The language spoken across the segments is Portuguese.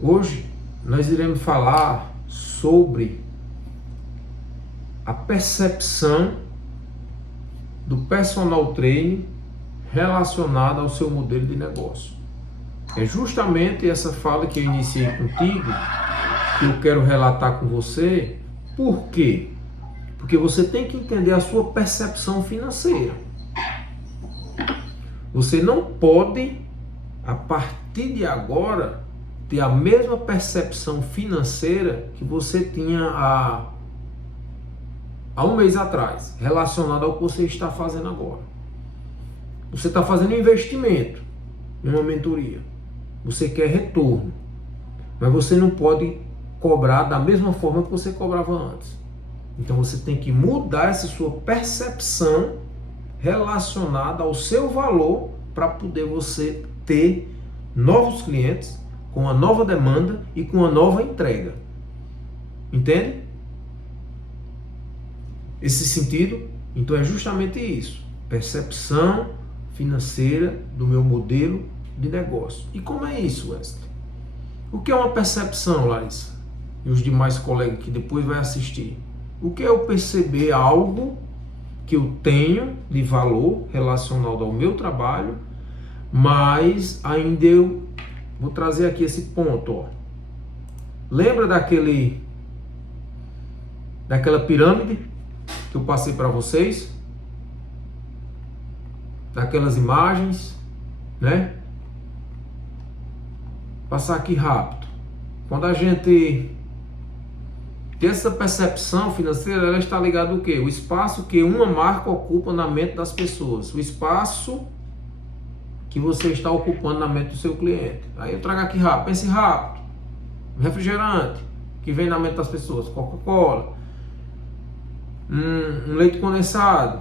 Hoje nós iremos falar sobre a percepção do personal training relacionada ao seu modelo de negócio. É justamente essa fala que eu iniciei contigo, que eu quero relatar com você. Por quê? Porque você tem que entender a sua percepção financeira. Você não pode, a partir de agora, ter a mesma percepção financeira que você tinha há um mês atrás, relacionado ao que você está fazendo agora. Você está fazendo um investimento em uma mentoria. Você quer retorno, mas você não pode cobrar da mesma forma que você cobrava antes. Então você tem que mudar essa sua percepção relacionada ao seu valor para poder você ter novos clientes com uma nova demanda e com uma nova entrega. Entende? Esse sentido? Então é justamente isso. Percepção financeira do meu modelo de negócio. E como é isso, Wesley? O que é uma percepção, Larissa? E os demais colegas que depois vai assistir. O que é eu perceber algo que eu tenho de valor relacionado ao meu trabalho, mas ainda eu vou trazer aqui esse ponto, ó. Lembra daquela pirâmide que eu passei para vocês? Daquelas imagens, né? Passar aqui rápido. Quando a gente tem essa percepção financeira, ela está ligada ao quê? O espaço que uma marca ocupa na mente das pessoas. O espaço que você está ocupando na mente do seu cliente. Aí eu trago aqui rápido. Pense rápido. Refrigerante que vem na mente das pessoas. Coca-Cola. Um leite condensado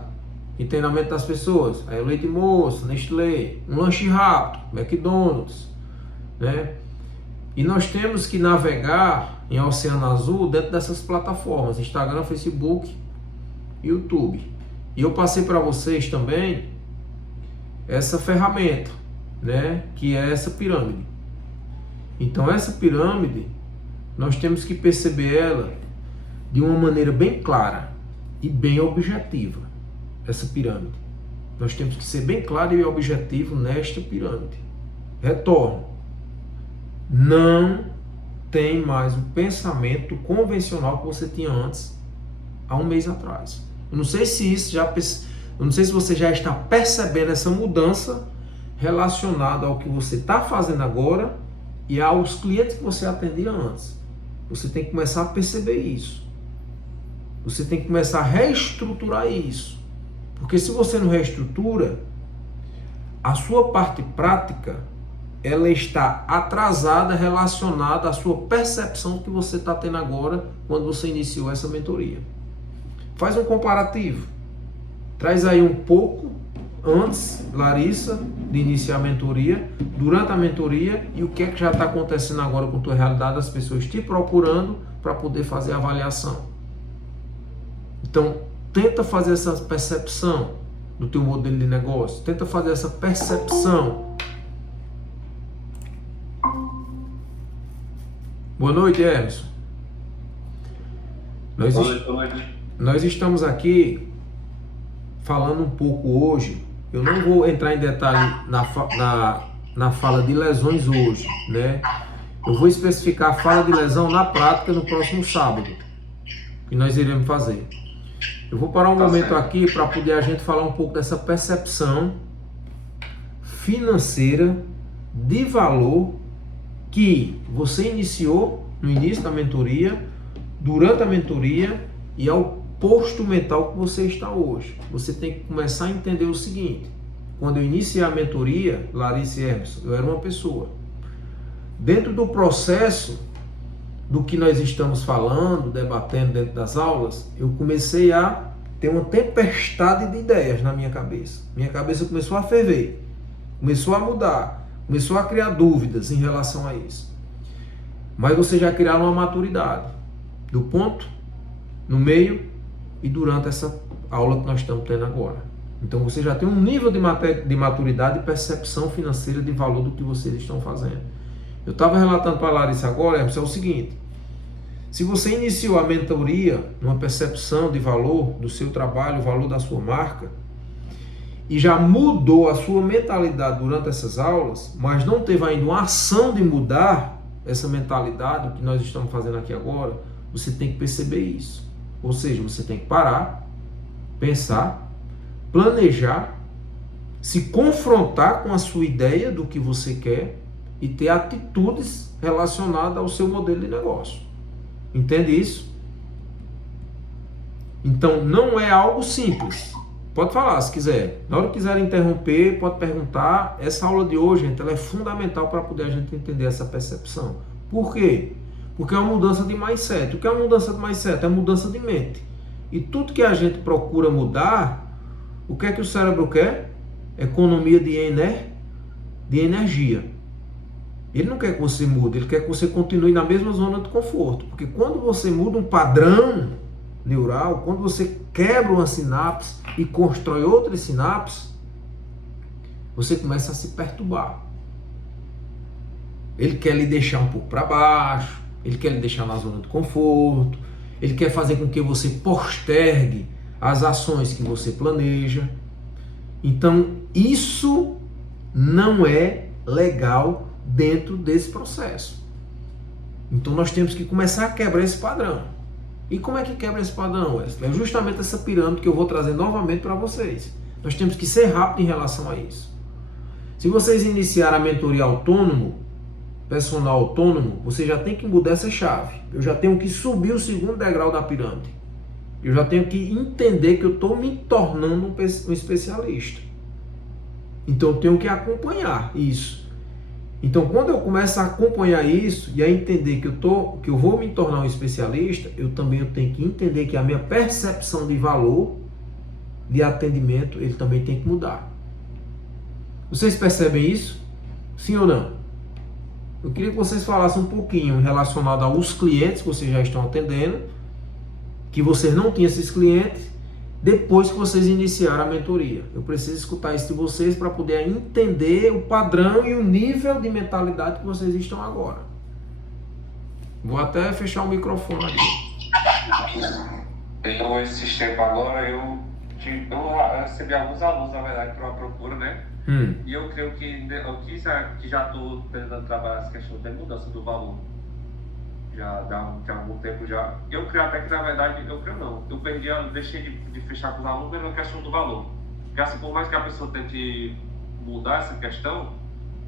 que tem na mente das pessoas. Aí o leite moça, Nestlé. Um lanche rápido, McDonald's, né? E nós temos que navegar em Oceano Azul dentro dessas plataformas, Instagram, Facebook, YouTube. E eu passei para vocês também essa ferramenta, né, que é essa pirâmide. Então essa pirâmide, nós temos que perceber ela de uma maneira bem clara e bem objetiva. Essa pirâmide. Nós temos que ser bem claro e objetivo nesta pirâmide. Retorno. Não tem mais o pensamento convencional que você tinha antes, há um mês atrás. Eu não sei se você já está percebendo essa mudança relacionada ao que você está fazendo agora e aos clientes que você atendia antes. Você tem que começar a perceber isso. Você tem que começar a reestruturar isso. Porque se você não reestrutura, a sua parte prática ela está atrasada relacionada à sua percepção que você está tendo agora quando você iniciou essa mentoria. Faz um comparativo. Traz aí um pouco antes, Larissa, de iniciar a mentoria, durante a mentoria e o que é que já está acontecendo agora com a tua realidade, as pessoas te procurando para poder fazer a avaliação. Então, tenta fazer essa percepção do teu modelo de negócio, tenta fazer essa percepção. Boa noite, Emerson. Nós estamos aqui falando um pouco hoje. Eu não vou entrar em detalhe na fala de lesões hoje, né? Eu vou especificar a fala de lesão na prática no próximo sábado, que nós iremos fazer. Eu vou parar um momento aqui para poder a gente falar um pouco dessa percepção financeira de valor que você iniciou no início da mentoria, durante a mentoria e ao posto mental que você está hoje. Você tem que começar a entender o seguinte: quando eu iniciei a mentoria, Larissa e Emerson, eu era uma pessoa. Dentro do processo do que nós estamos falando, debatendo dentro das aulas, eu comecei a ter uma tempestade de ideias na minha cabeça. Minha cabeça começou a ferver, começou a mudar, começou a criar dúvidas em relação a isso. Mas você já criaram uma maturidade do ponto, no meio e durante essa aula que nós estamos tendo agora. Então você já tem um nível de maturidade e percepção financeira de valor do que vocês estão fazendo. Eu estava relatando para a Larissa agora, Hermes, é o seguinte: se você iniciou a mentoria numa percepção de valor do seu trabalho, o valor da sua marca, e já mudou a sua mentalidade durante essas aulas, mas não teve ainda uma ação de mudar essa mentalidade, o que nós estamos fazendo aqui agora, você tem que perceber isso. Ou seja, você tem que parar, pensar, planejar, se confrontar com a sua ideia do que você quer e ter atitudes relacionadas ao seu modelo de negócio. Entende isso? Então, não é algo simples. Pode falar se quiser. Na hora que quiser interromper, pode perguntar. Essa aula de hoje, gente, ela é fundamental para poder a gente entender essa percepção. Por quê? Porque é uma mudança de mindset. O que é uma mudança de mindset? É uma mudança de mente. E tudo que a gente procura mudar, o que é que o cérebro quer? Economia de energia. Ele não quer que você mude, ele quer que você continue na mesma zona de conforto. Porque quando você muda um padrão neural, quando você quebra uma sinapse e constrói outras sinapses, você começa a se perturbar. Ele quer lhe deixar um pouco para baixo, ele quer lhe deixar na zona de conforto, ele quer fazer com que você postergue as ações que você planeja. Então, isso não é legal dentro desse processo. Então, nós temos que começar a quebrar esse padrão. E como é que quebra esse padrão, Wesley? É justamente essa pirâmide que eu vou trazer novamente para vocês. Nós temos que ser rápido em relação a isso. Se vocês iniciarem a mentoria autônomo, personal autônomo, você já tem que mudar essa chave. Eu já tenho que subir o segundo degrau da pirâmide. Eu já tenho que entender que eu estou me tornando um especialista. Então eu tenho que acompanhar isso. Então, quando eu começo a acompanhar isso e a entender que eu vou me tornar um especialista, eu tenho que entender que a minha percepção de valor, de atendimento, ele também tem que mudar. Vocês percebem isso? Sim ou não? Eu queria que vocês falassem um pouquinho relacionado aos clientes que vocês já estão atendendo, que vocês não tinham esses clientes, depois que vocês iniciaram a mentoria. Eu preciso escutar isso de vocês para poder entender o padrão e o nível de mentalidade que vocês estão agora. Vou até fechar o microfone aqui. Esses tempos agora, eu recebi alguns alunos, na verdade, para uma procura, né? E eu creio que já estou tentando trabalhar essa questão da mudança do valor. Já dá algum tempo já. Eu creio até que, na verdade, eu deixei de fechar com os alunos na questão do valor. Porque assim, por mais que a pessoa tente mudar essa questão,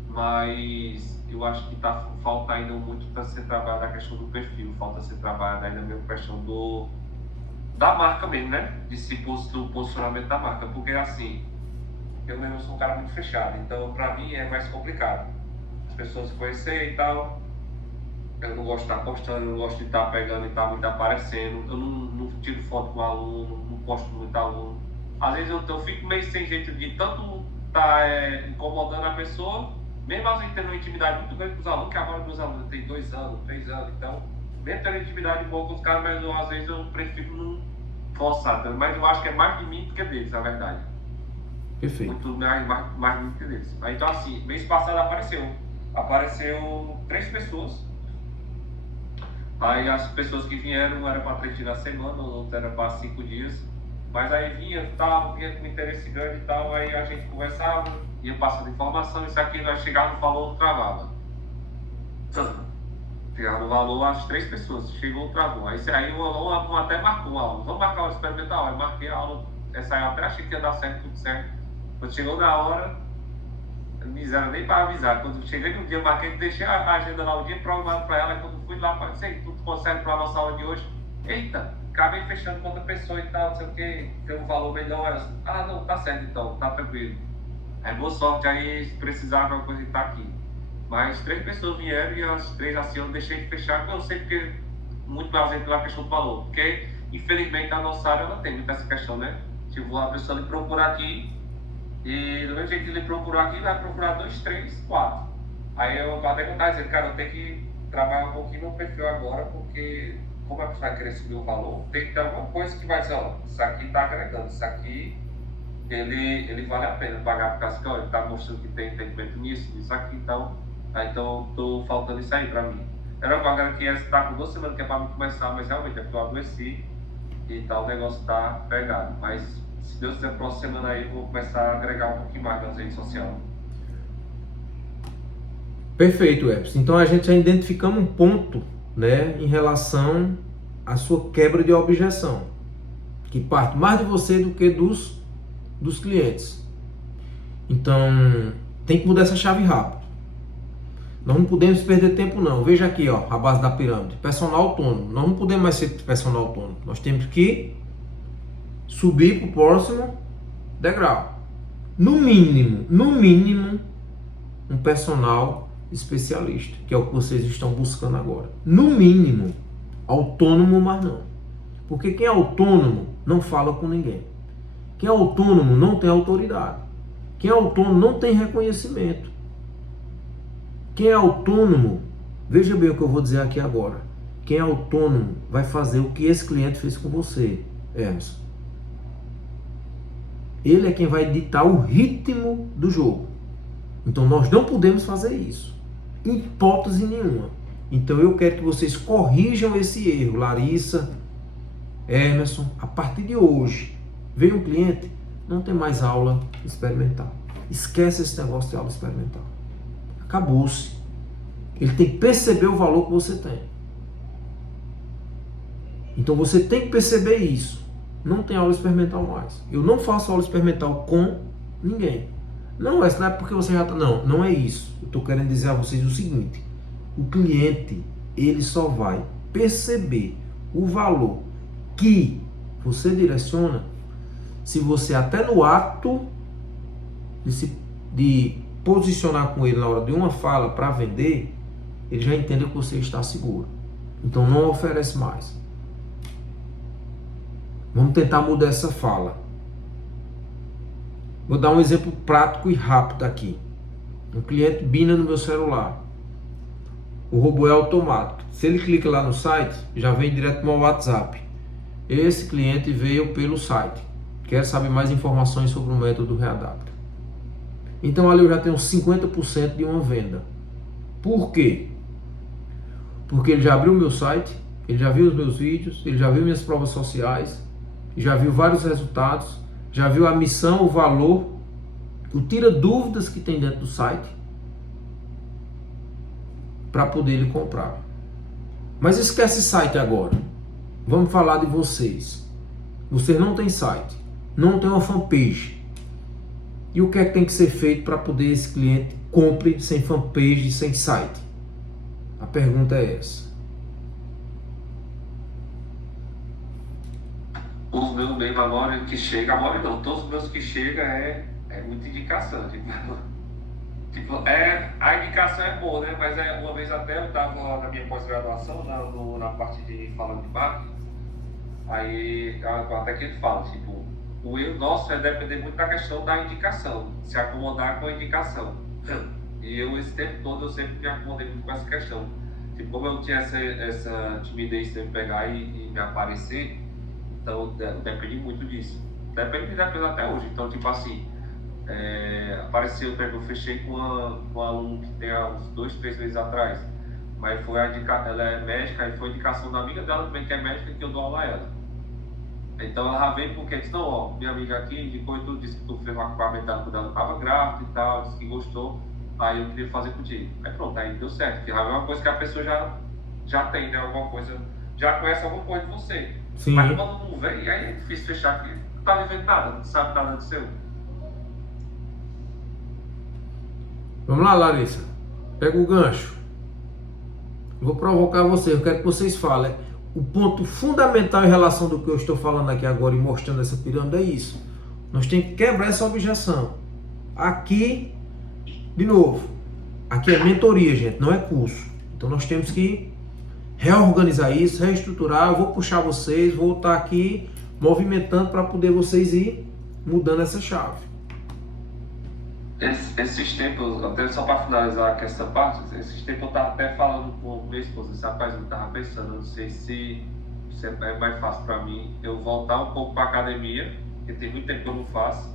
mas eu acho que falta ainda muito para ser trabalhada a questão do perfil, falta ser trabalhada ainda mesmo a questão da marca mesmo, né? Do posicionamento da marca. Porque assim, eu mesmo sou um cara muito fechado, então para mim é mais complicado. As pessoas se conhecerem e tal. Eu não gosto de estar postando, eu não gosto de estar pegando e estar muito aparecendo. Eu não tiro foto com o aluno, não posto muito aluno. Às vezes eu fico meio sem jeito de tanto estar incomodando a pessoa, mesmo assim tendo uma intimidade muito grande com os alunos, que agora meus alunos têm 2 anos, 3 anos, então, mesmo tendo intimidade boa com os caras, mas às vezes eu prefiro não forçar. Tá? Mas eu acho que é mais de mim do que deles, na verdade. Perfeito. Muito mais de mim do que deles. Então assim, mês passado apareceu 3 pessoas. Aí as pessoas que vieram, um era para 3 dias na semana, o outro era para 5 dias. Mas aí vinha com interesse grande e tal, aí a gente conversava, ia passando informação, isso aqui, nós chegávamos no valor, travava. Chegava no valor, as 3 pessoas, chegou, travou. Aí o aluno até marcou uma aula, vamos marcar a aula experimental, aí marquei a aula, essa aí eu até achei que ia dar certo, tudo certo. Quando chegou na hora, não fizeram nem para avisar. Quando cheguei no dia, marquei, deixei a agenda lá, o dia programado para ela, e quando fui lá, falei, tudo consegue para a nossa aula de hoje. Eita, acabei fechando com outra pessoa e tal, não sei o que, tem um valor melhor. Não, tá certo então, tá tranquilo. Aí boa sorte, aí se precisar de alguma coisa, tá aqui. Mas 3 pessoas vieram e as 3 assim eu deixei de fechar, eu sei porque muito mais pela questão do valor. Porque, infelizmente, a nossa área ela tem muito essa questão, né? Tipo, a pessoa lhe procura aqui, e do mesmo jeito que ele procurou aqui, vai procurar 2, 3, 4. Aí eu até que eu tava dizendo, cara, eu tenho que trabalhar um pouquinho no perfil agora, porque como a pessoa vai querer subir o valor, tem que ter alguma coisa que vai dizer, ó, isso aqui tá agregando, isso aqui ele vale a pena pagar, porque assim, ó, ele tá mostrando que tem entendimento nisso aqui, então Aí então tô faltando isso aí pra mim. Era uma galera que ia estar com 2 semanas que é pra mim começar, mas realmente é porque eu adoeci e tal, o negócio tá pegado. Mas se Deus quiser, próxima semana aí eu vou começar a agregar um pouquinho mais nas redes sociais. Perfeito, Epson. Então a gente já identificamos um ponto, né, em relação à sua quebra de objeção, que parte mais de você do que dos clientes. Então tem que mudar essa chave rápido. Nós não podemos perder tempo não. Veja aqui, ó, a base da pirâmide. Personal autônomo. Nós não podemos mais ser personal autônomo. Nós temos que subir para o próximo degrau. No mínimo, um personal especialista, que é o que vocês estão buscando agora. No mínimo, autônomo, mas não. Porque quem é autônomo não fala com ninguém. Quem é autônomo não tem autoridade. Quem é autônomo não tem reconhecimento. Quem é autônomo, veja bem o que eu vou dizer aqui agora. Quem é autônomo vai fazer o que esse cliente fez com você, Emerson. Ele é quem vai ditar o ritmo do jogo. Então nós não podemos fazer isso. Em hipótese nenhuma. Então eu quero que vocês corrijam esse erro. Larissa, Emerson, a partir de hoje, veio um cliente, não tem mais aula experimental. Esquece esse negócio de aula experimental. Acabou-se. Ele tem que perceber o valor que você tem. Então você tem que perceber isso. Não tem aula experimental mais. Eu não faço aula experimental com ninguém. Não é porque você já está... Não é isso. Eu estou querendo dizer a vocês o seguinte. O cliente, ele só vai perceber o valor que você direciona se você até no ato de posicionar com ele na hora de uma fala para vender, ele já entende que você está seguro. Então não oferece mais. Vamos tentar mudar essa fala. Vou dar um exemplo prático e rápido aqui. Um cliente bina no meu celular. O robô é automático. Se ele clica lá no site, já vem direto no meu WhatsApp. Esse cliente veio pelo site. Quer saber mais informações sobre o método Readapta. Então ali eu já tenho 50% de uma venda. Por quê? Porque ele já abriu o meu site, ele já viu os meus vídeos, ele já viu minhas provas sociais, já viu vários resultados, já viu a missão, o valor, o tira dúvidas que tem dentro do site para poder ele comprar. Mas esquece site agora. Vamos falar de vocês. Vocês não têm site, não tem uma fanpage. E o que é que tem que ser feito para poder esse cliente compre sem fanpage, sem site? A pergunta é essa. Os meus mesmo agora que chega, agora não, todos os meus que chega é muita indicação. A indicação é boa, né? Mas uma vez até eu estava na minha pós-graduação, na parte de falando de marketing, aí até que ele fala, tipo, o erro nosso é depender muito da questão da indicação, se acomodar com a indicação. E eu, esse tempo todo, eu sempre me acomodei muito com essa questão. Tipo, como eu tinha essa timidez de me pegar e me aparecer, então depende muito disso. Depende até hoje. Então, tipo assim, apareceu, eu fechei com um aluno que tem há uns 2, 3 meses atrás. Mas foi ela é médica e foi indicação da amiga dela também, que é médica, que eu dou aula a ela. Então ela veio porque disse, não, ó, minha amiga aqui indicou e tu disse que tu fez uma acompanhamento dela quando ela estava grávida e tal, disse que gostou, aí eu queria fazer contigo. Aí pronto, aí deu certo, que é uma coisa que a pessoa já tem, né, alguma coisa, já conhece alguma coisa de você. Sim. Mas quando não vem, aí é difícil fechar aqui, não tá vivendo nada, não sabe nada do seu. Vamos lá, Larissa, pega o gancho. Vou provocar você, eu quero que vocês falem. O ponto fundamental em relação do que eu estou falando aqui agora e mostrando essa pirâmide é isso. Nós temos que quebrar essa objeção. Aqui, de novo, aqui é mentoria, gente, não é curso. Então nós temos que reorganizar isso, reestruturar. Eu vou puxar vocês, vou estar aqui movimentando para poder vocês ir mudando essa chave. Esses tempos, até só para finalizar aqui essa parte, esses tempos eu estava até falando com minha esposa, rapaz, eu estava pensando, eu não sei se é mais fácil para mim eu voltar um pouco para academia, porque tem muito tempo que eu não faço,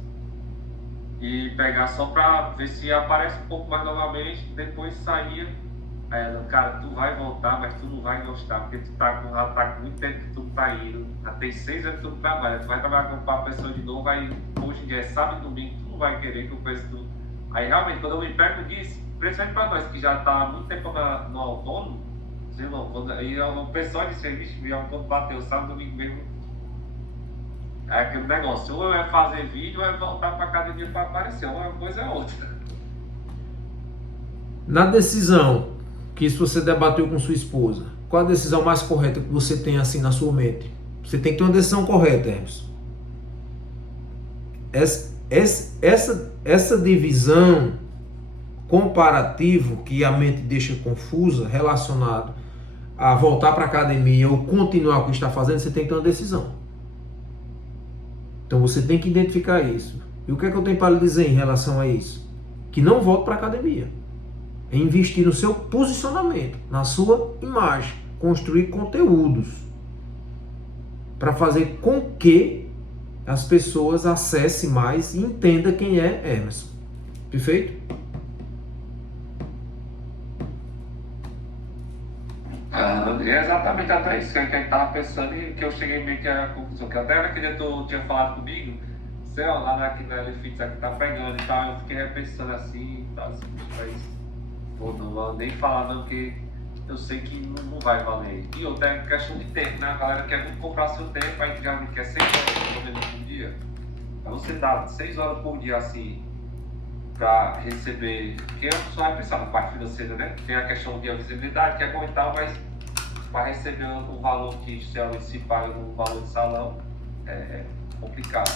e pegar só pra ver se aparece um pouco mais novamente, depois saía. Aí ela, cara, tu vai voltar, mas tu não vai gostar, porque tu já tá com muito tempo que tu tá indo, já tem 6 anos que tu não trabalha, tu vai trabalhar com uma pessoa de novo, aí hoje em dia é sábado e domingo, tu não vai querer que eu conheça tu. Aí realmente, quando eu me pego nisso, principalmente pra nós que já tá há muito tempo no autônomo, aí o pessoal disse, vixe, quando bateu sábado, domingo mesmo, é aquele negócio, ou é fazer vídeo ou é voltar pra academia pra aparecer, uma coisa é outra. Na decisão que isso você debateu com sua esposa, qual a decisão mais correta que você tem assim na sua mente? Você tem que ter uma decisão correta, Hermes. Essa divisão comparativo que a mente deixa confusa, relacionado a voltar para a academia ou continuar o que está fazendo, você tem que ter uma decisão. Então você tem que identificar isso. E o que é que eu tenho para lhe dizer em relação a isso? Que não volte para a academia. É investir no seu posicionamento, na sua imagem, construir conteúdos para fazer com que as pessoas acessem mais e entendam quem é Hermes. Perfeito? É exatamente até isso que a gente estava pensando e que eu cheguei meio que à conclusão. Que até naquele dia tu tinha falado comigo, sei lá, na Elefits aqui tá pegando e tal, eu fiquei repensando assim, tá, assim, mas pô, não vou nem falar não, porque eu sei que não vai valer. E outra é questão de tempo, né? A galera quer muito comprar seu tempo, aí já quer 6 horas por dia. Aí você dá 6 horas por dia assim, para receber, porque a pessoa vai pensar na parte financeira, né? Tem a questão de visibilidade, que é bom e tal, mas para receber o valor que se paga no valor de salão, é complicado.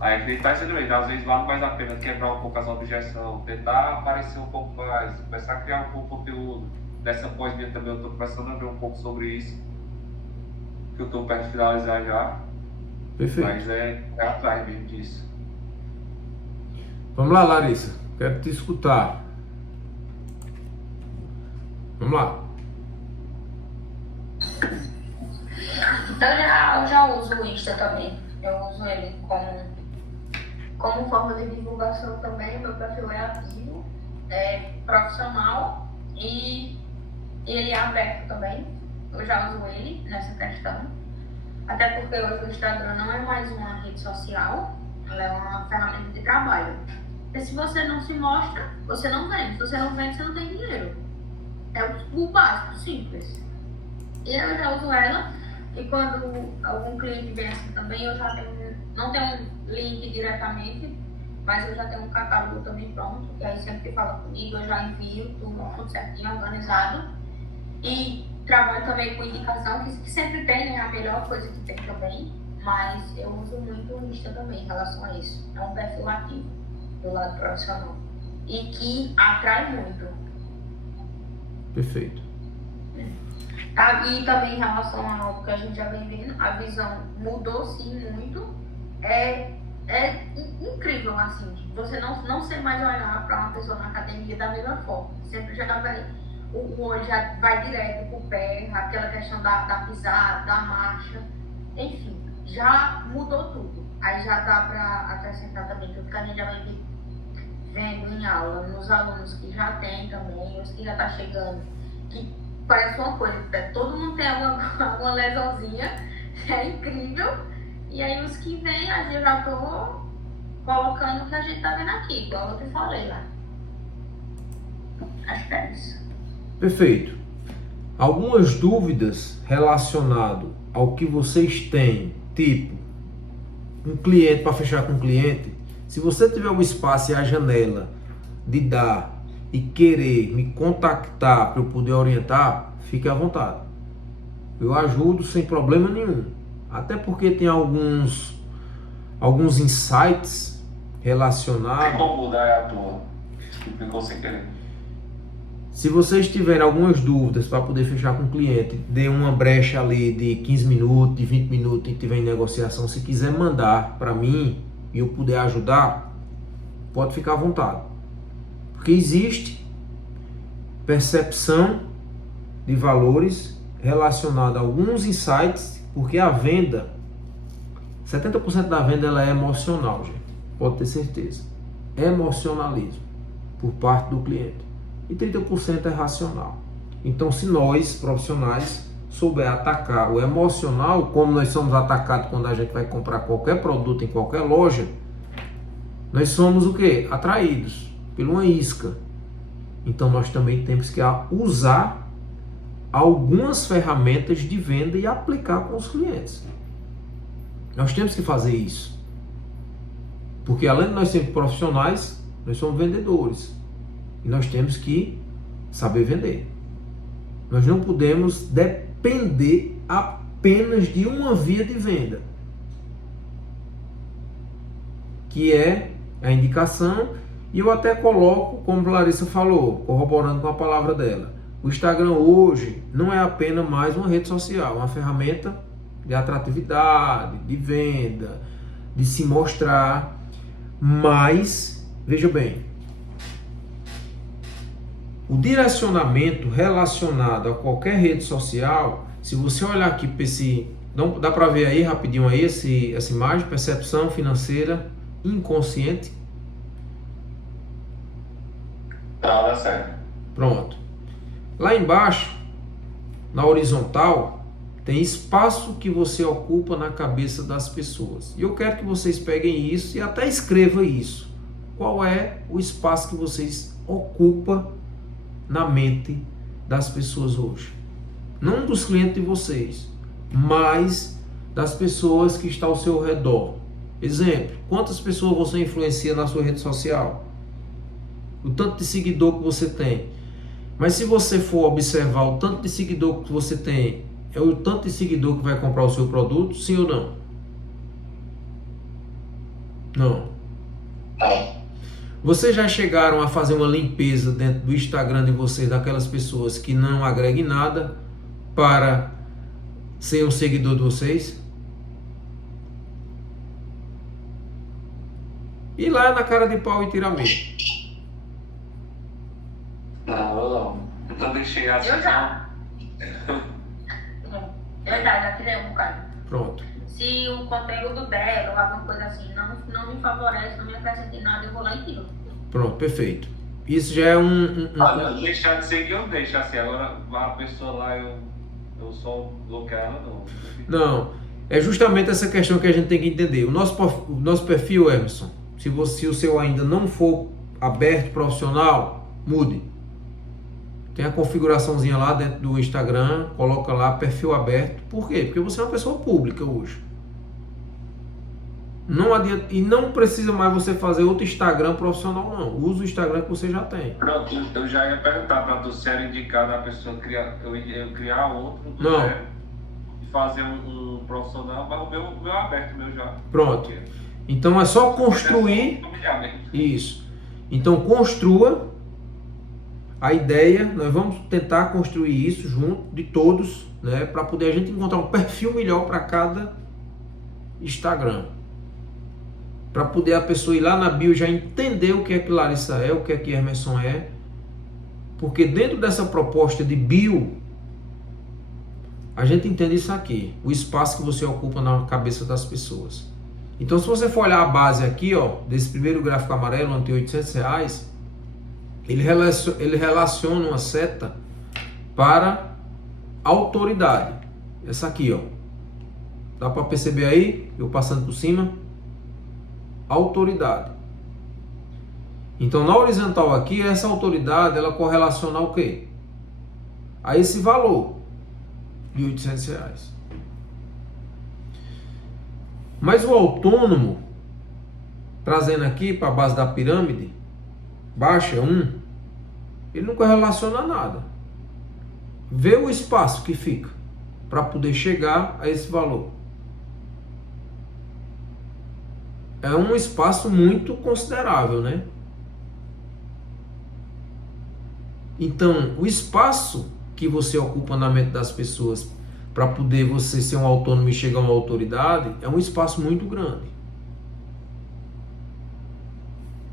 Aí a gente está dizendo mesmo, às vezes vale mais a pena quebrar um pouco as objeções, tentar aparecer um pouco mais, começar a criar um pouco de conteúdo. Dessa pós-minha também eu estou começando a ver um pouco sobre isso, que eu estou perto de finalizar já. Perfeito. Mas é atrás mesmo disso. Vamos lá, Larissa. Quero te escutar. Vamos lá. Eu já uso o Insta também. Eu uso ele como forma de divulgação também. Meu perfil é ativo, é profissional e ele é aberto também. Eu já uso ele nessa questão. Até porque hoje o Instagram não é mais uma rede social, ela é uma ferramenta de trabalho. Porque se você não se mostra, você não vende. Se você não vende, você não tem dinheiro. É o básico, simples. E eu já uso ela, e quando algum cliente vem assim também, eu já tenho, não tenho um link diretamente, mas eu já tenho um catálogo também pronto, que aí sempre que fala comigo, eu já envio tudo certinho, organizado. E trabalho também com indicação, que sempre tem, né, a melhor coisa que tem também, mas eu uso muito o Insta também em relação a isso. É um perfil ativo do lado profissional e que atrai muito. Perfeito. E também em relação ao que a gente já vem vendo, a visão mudou sim muito. É incrível assim, você não ser mais olhar para uma pessoa na academia da mesma forma. Sempre já vai, o olho já vai direto pro pé, aquela questão da pisada, da marcha, enfim, já mudou tudo. Aí já dá para acrescentar também tudo que a gente já vem vendo em aula, nos alunos que já tem também, os que já tá chegando, que parece uma coisa, todo mundo tem uma lesãozinha, é incrível, e aí os que vêm, eu já tô colocando o que a gente tá vendo aqui, igual eu te falei lá. Acho que é isso. Perfeito. Algumas dúvidas relacionadas ao que vocês têm, tipo, um cliente para fechar com um cliente, se você tiver o espaço e a janela de dar e querer me contactar para eu poder orientar, fique à vontade. Eu ajudo sem problema nenhum. Até porque tem alguns insights relacionados. Tem como mudar a tua? Ficou sem querer. Se vocês tiverem algumas dúvidas para poder fechar com o cliente, dê uma brecha ali de 15 minutos, de 20 minutos e tiver em negociação, se quiser mandar para mim e eu puder ajudar, pode ficar à vontade. Porque existe percepção de valores relacionada a alguns insights, porque a venda, 70% da venda ela é emocional, gente. Pode ter certeza. emocionalismo por parte do cliente e 30% é racional. Então, se nós, profissionais, souber atacar o emocional, como nós somos atacados quando a gente vai comprar qualquer produto em qualquer loja, nós somos o quê? Atraídos por uma isca. Então, nós também temos que usar algumas ferramentas de venda e aplicar com os clientes. Nós temos que fazer isso. Porque além de nós sermos profissionais, nós somos vendedores. E nós temos que saber vender. Nós não podemos depender apenas de uma via de venda, que é a indicação. E eu até coloco, como a Larissa falou, corroborando com a palavra dela, o Instagram hoje não é apenas mais uma rede social, é uma ferramenta de atratividade, de venda, de se mostrar. Mas, veja bem, o direcionamento relacionado a qualquer rede social, se você olhar aqui para esse, dá para ver aí rapidinho aí essa imagem, percepção financeira inconsciente. Dá certo. Pronto. Lá embaixo, na horizontal, tem espaço que você ocupa na cabeça das pessoas. E eu quero que vocês peguem isso e até escrevam isso. Qual é o espaço que vocês ocupam na mente das pessoas hoje? Não dos clientes de vocês, mas das pessoas que estão ao seu redor. Exemplo, quantas pessoas você influencia na sua rede social? O tanto de seguidor que você tem. Mas se você for observar o tanto de seguidor que você tem, é o tanto de seguidor que vai comprar o seu produto, sim ou não? Não. Vocês já chegaram a fazer uma limpeza dentro do Instagram de vocês, daquelas pessoas que não agreguem nada, para ser um seguidor de vocês? E lá na cara de pau e tira medo. Não. Eu deixei assim. Eu já. Já criei um bocado. Pronto. Se o conteúdo dela ou alguma coisa assim não me favorece, não me acrescenta em nada, eu vou lá e tiro. Pronto, perfeito. Isso já é Deixar de seguir eu deixo assim. Agora a pessoa lá eu só bloqueio ela, não. Não, é justamente essa questão que a gente tem que entender. O nosso perfil, Emerson, se o seu ainda não for aberto, profissional, mude. Tem a configuraçãozinha lá dentro do Instagram, coloca lá perfil aberto. Por quê? Porque você é uma pessoa pública hoje. Não adianta, e não precisa mais você fazer outro Instagram profissional, não. Usa o Instagram que você já tem. Pronto, eu já ia perguntar para tu se era indicado a pessoa criar outro do não. Zero e fazer um profissional, mas o meu aberto, o meu já. Pronto. Então é só construir. Isso. Então construa a ideia. Nós vamos tentar construir isso junto de todos, né, para poder a gente encontrar um perfil melhor para cada Instagram. Para poder a pessoa ir lá na bio já entender o que é que Larissa é, o que é que Emerson é. Porque dentro dessa proposta de bio, a gente entende isso aqui, o espaço que você ocupa na cabeça das pessoas. Então, se você for olhar a base aqui, ó, desse primeiro gráfico amarelo, ante R$800, ele relaciona uma seta para autoridade. Essa aqui, ó. Dá para perceber aí, eu passando por cima? Autoridade. Então, na horizontal aqui, essa autoridade, ela correlaciona ao quê? A esse valor de R$800. Mas o autônomo, trazendo aqui para a base da pirâmide, baixa 1, ele não correlaciona nada. Vê o espaço que fica para poder chegar a esse valor. É um espaço muito considerável, né? Então, o espaço que você ocupa na mente das pessoas para poder você ser um autônomo e chegar a uma autoridade é um espaço muito grande.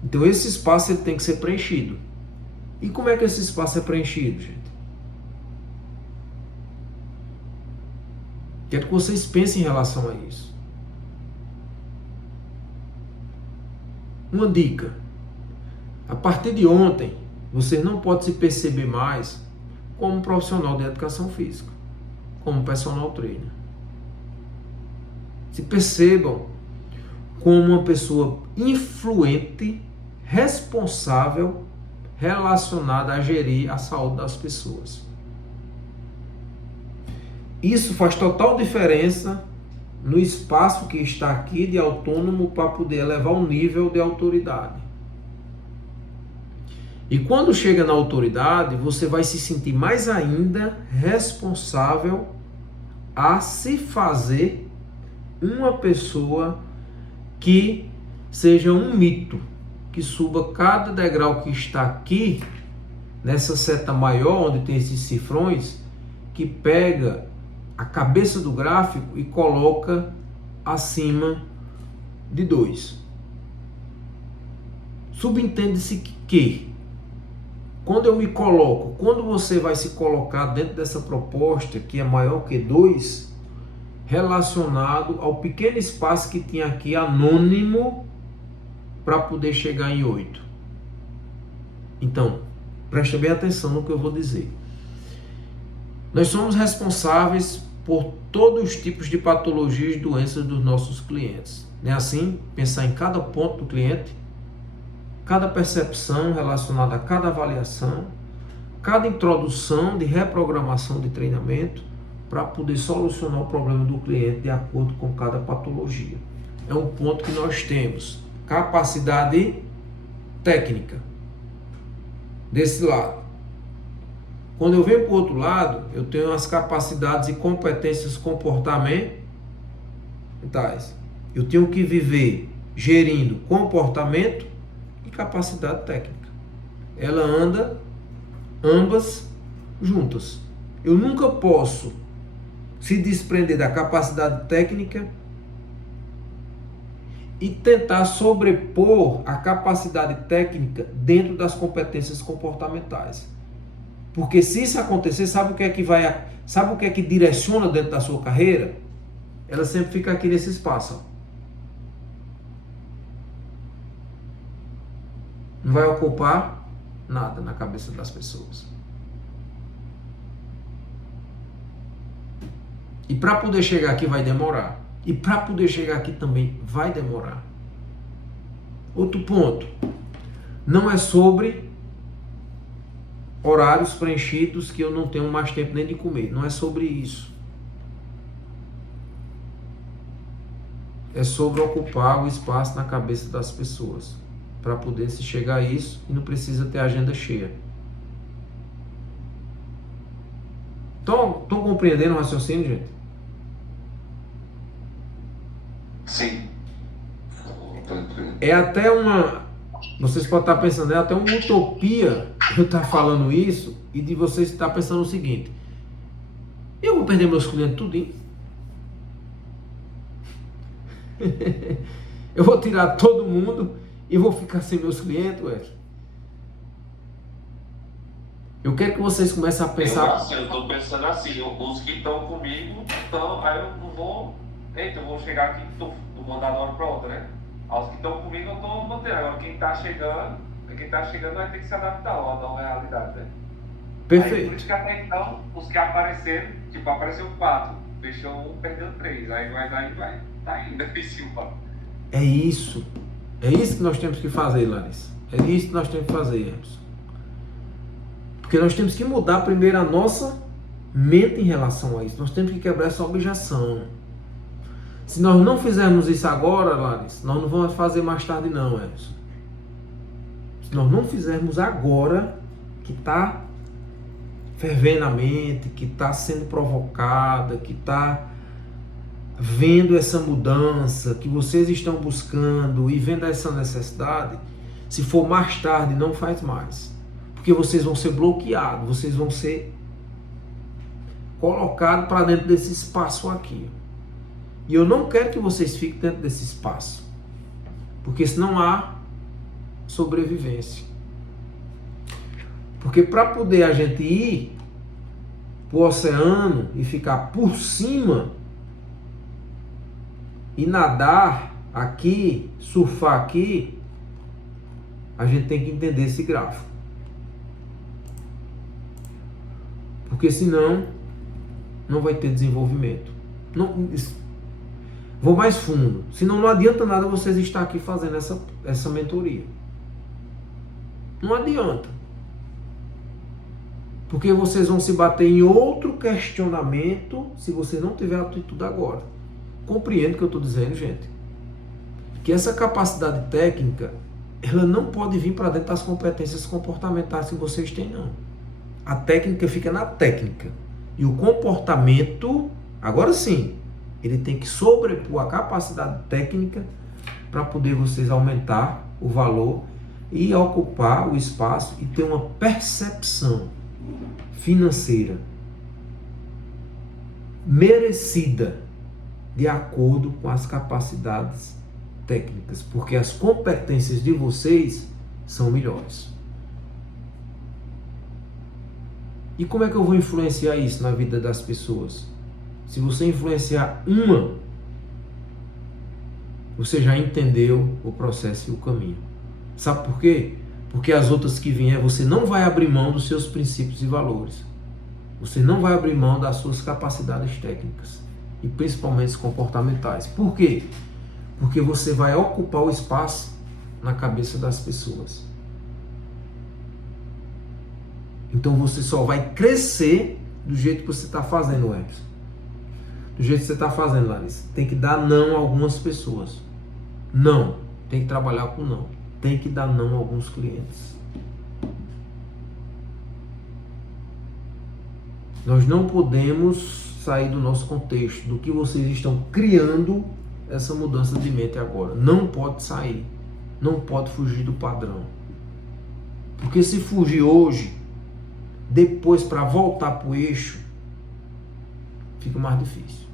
Então, esse espaço ele tem que ser preenchido. E como é que esse espaço é preenchido, gente? Quero que vocês pensem em relação a isso. Uma dica. A partir de ontem, você não pode se perceber mais como um profissional de educação física, como personal trainer. Se percebam como uma pessoa influente, responsável, relacionada a gerir a saúde das pessoas. Isso faz total diferença no espaço que está aqui de autônomo para poder elevar o nível de autoridade. E quando chega na autoridade, você vai se sentir mais ainda responsável a se fazer uma pessoa que seja um mito, que suba cada degrau que está aqui, nessa seta maior, onde tem esses cifrões, que pega a cabeça do gráfico e coloca acima de 2. Subentende-se que, quando eu me coloco, quando você vai se colocar dentro dessa proposta, que é maior que 2, relacionado ao pequeno espaço que tinha aqui, anônimo, para poder chegar em 8. Então, preste bem atenção no que eu vou dizer. Nós somos responsáveis por todos os tipos de patologias e doenças dos nossos clientes. Não é assim? Pensar em cada ponto do cliente, cada percepção relacionada a cada avaliação, cada introdução de reprogramação de treinamento, para poder solucionar o problema do cliente de acordo com cada patologia. É um ponto que nós temos. Capacidade técnica. Desse lado. Quando eu venho para o outro lado, eu tenho as capacidades e competências comportamentais. Eu tenho que viver gerindo comportamento e capacidade técnica. Ela anda ambas juntas. Eu nunca posso se desprender da capacidade técnica e tentar sobrepor a capacidade técnica dentro das competências comportamentais. Porque se isso acontecer, sabe o que é que direciona dentro da sua carreira? Ela sempre fica aqui nesse espaço. Não vai ocupar nada na cabeça das pessoas. E para poder chegar aqui vai demorar. E para poder chegar aqui também vai demorar. Outro ponto. Não é sobre horários preenchidos que eu não tenho mais tempo nem de comer. Não é sobre isso. É sobre ocupar o espaço na cabeça das pessoas. Para poder se chegar a isso e não precisa ter agenda cheia. Estão compreendendo o raciocínio, gente? Sim. É até uma... Vocês podem estar pensando, é até uma utopia eu estar falando isso e de vocês estar pensando o seguinte: eu vou perder meus clientes tudinho. Eu vou tirar todo mundo e vou ficar sem meus clientes, ué. Eu quero que vocês comecem a pensar... Eu estou pensando assim, os que estão comigo, aí eu não vou... Eita, eu vou chegar aqui, vou mandar de uma hora para outra, né? Os que estão comigo eu estou mantendo. Agora quem está chegando vai ter que se adaptar à nova realidade, né? Perfeito. Aí, por isso que até então, os que apareceram, tipo, apareceu 4, fechou 1, perdeu 3, aí vai. Tá indo, é Silva. É isso que nós temos que fazer, Larissa. É isso que nós temos que fazer, Emerson. Porque nós temos que mudar primeiro a nossa mente em relação a isso. Nós temos que quebrar essa objeção. Se nós não fizermos isso agora, Larissa, nós não vamos fazer mais tarde não, Emerson. Se nós não fizermos agora, que está fervendo a mente, que está sendo provocada, que está vendo essa mudança, que vocês estão buscando e vendo essa necessidade, se for mais tarde, não faz mais. Porque vocês vão ser bloqueados, vocês vão ser colocados para dentro desse espaço aqui. E eu não quero que vocês fiquem dentro desse espaço, porque senão há sobrevivência. Porque para poder a gente ir para o oceano e ficar por cima e nadar aqui, surfar aqui, a gente tem que entender esse gráfico. Porque senão não vai ter desenvolvimento. Não, vou mais fundo. Senão não adianta nada vocês estar aqui fazendo essa mentoria. Não adianta. Porque vocês vão se bater em outro questionamento se você não tiver atitude agora. Compreende o que eu estou dizendo, gente? Que essa capacidade técnica, ela não pode vir para dentro das competências comportamentais que vocês têm, não. A técnica fica na técnica. E o comportamento, agora sim, ele tem que sobrepor a capacidade técnica para poder vocês aumentar o valor e ocupar o espaço e ter uma percepção financeira merecida de acordo com as capacidades técnicas, porque as competências de vocês são melhores. E como é que eu vou influenciar isso na vida das pessoas? Se você influenciar uma, você já entendeu o processo e o caminho. Sabe por quê? Porque as outras que vierem, você não vai abrir mão dos seus princípios e valores. Você não vai abrir mão das suas capacidades técnicas e principalmente comportamentais. Por quê? Porque você vai ocupar o espaço na cabeça das pessoas. Então você só vai crescer do jeito que você está fazendo, Emerson. Do jeito que você está fazendo, Larissa. Tem que dar não a algumas pessoas. Não. Tem que trabalhar com não. Tem que dar não a alguns clientes. Nós não podemos sair do nosso contexto, do que vocês estão criando essa mudança de mente agora. Não pode sair. Não pode fugir do padrão. Porque se fugir hoje, depois para voltar para o eixo, fica mais difícil.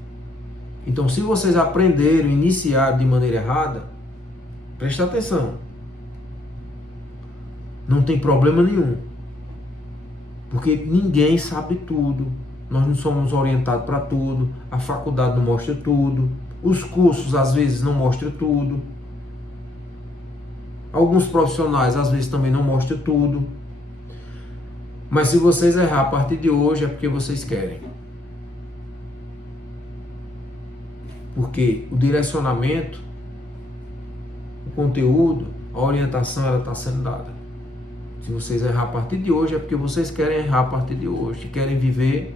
Então, se vocês aprenderam, iniciaram de maneira errada, preste atenção. Não tem problema nenhum. Porque ninguém sabe tudo. Nós não somos orientados para tudo. A faculdade não mostra tudo. Os cursos, às vezes, não mostram tudo. Alguns profissionais, às vezes, também não mostram tudo. Mas se vocês errar a partir de hoje, é porque vocês querem. Porque o direcionamento, o conteúdo, a orientação, ela está sendo dada. Se vocês errar a partir de hoje, é porque vocês querem errar a partir de hoje. Querem viver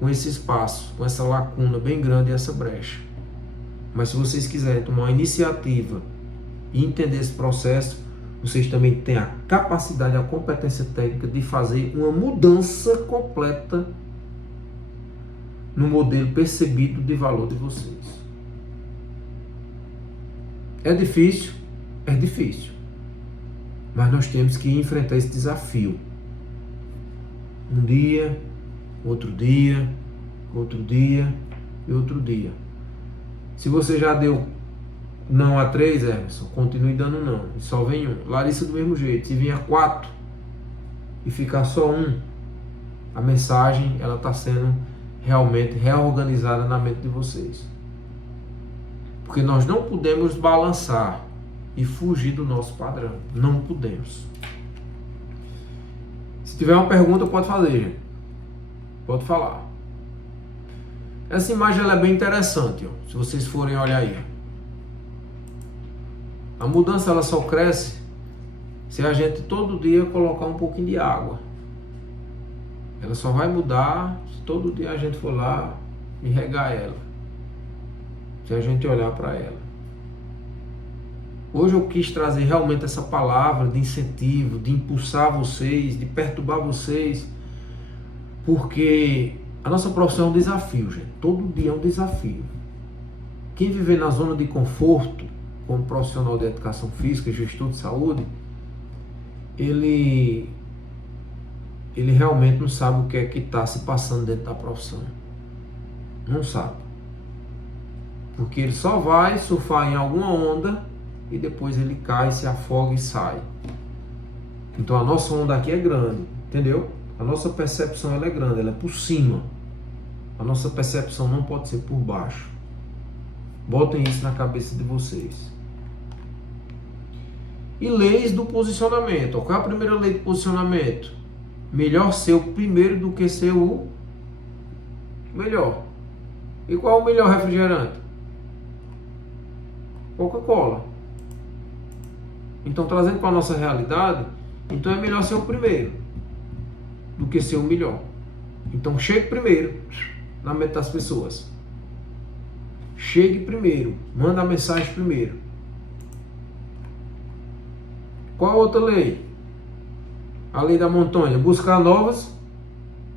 com esse espaço, com essa lacuna bem grande e essa brecha. Mas se vocês quiserem tomar uma iniciativa e entender esse processo, vocês também têm a capacidade, a competência técnica de fazer uma mudança completa no modelo percebido de valor de vocês. É difícil? É difícil. Mas nós temos que enfrentar esse desafio. Um dia, outro dia, outro dia e outro dia. Se você já deu não a 3, Emerson, continue dando não. E só vem um. Larissa do mesmo jeito. Se vier 4 e ficar só um, a mensagem ela está sendo realmente reorganizada na mente de vocês. Porque nós não podemos balançar e fugir do nosso padrão. Não podemos. Se tiver uma pergunta, pode fazer, gente. Pode falar. Essa imagem ela é bem interessante, ó, se vocês forem olhar aí. A mudança ela só cresce se a gente todo dia colocar um pouquinho de água. Ela só vai mudar se todo dia a gente for lá e regar ela. Se a gente olhar para ela. Hoje eu quis trazer realmente essa palavra de incentivo, de impulsar vocês, de perturbar vocês, porque a nossa profissão é um desafio, gente. Todo dia é um desafio. Quem viver na zona de conforto, como profissional de educação física, gestor de saúde, ele realmente não sabe o que é que está se passando dentro da profissão. Não sabe. Porque ele só vai surfar em alguma onda e depois ele cai, se afoga e sai. Então a nossa onda aqui é grande, entendeu? A nossa percepção ela é grande, ela é por cima. A nossa percepção não pode ser por baixo. Botem isso na cabeça de vocês. E leis do posicionamento. Qual é a primeira lei do posicionamento? Melhor ser o primeiro do que ser o melhor. E qual é o melhor refrigerante? Coca-Cola. Então, trazendo para a nossa realidade, então é melhor ser o primeiro do que ser o melhor. Então, chegue primeiro na mente das pessoas. Chegue primeiro. Manda a mensagem primeiro. Qual a outra lei? A lei da montanha. Buscar novas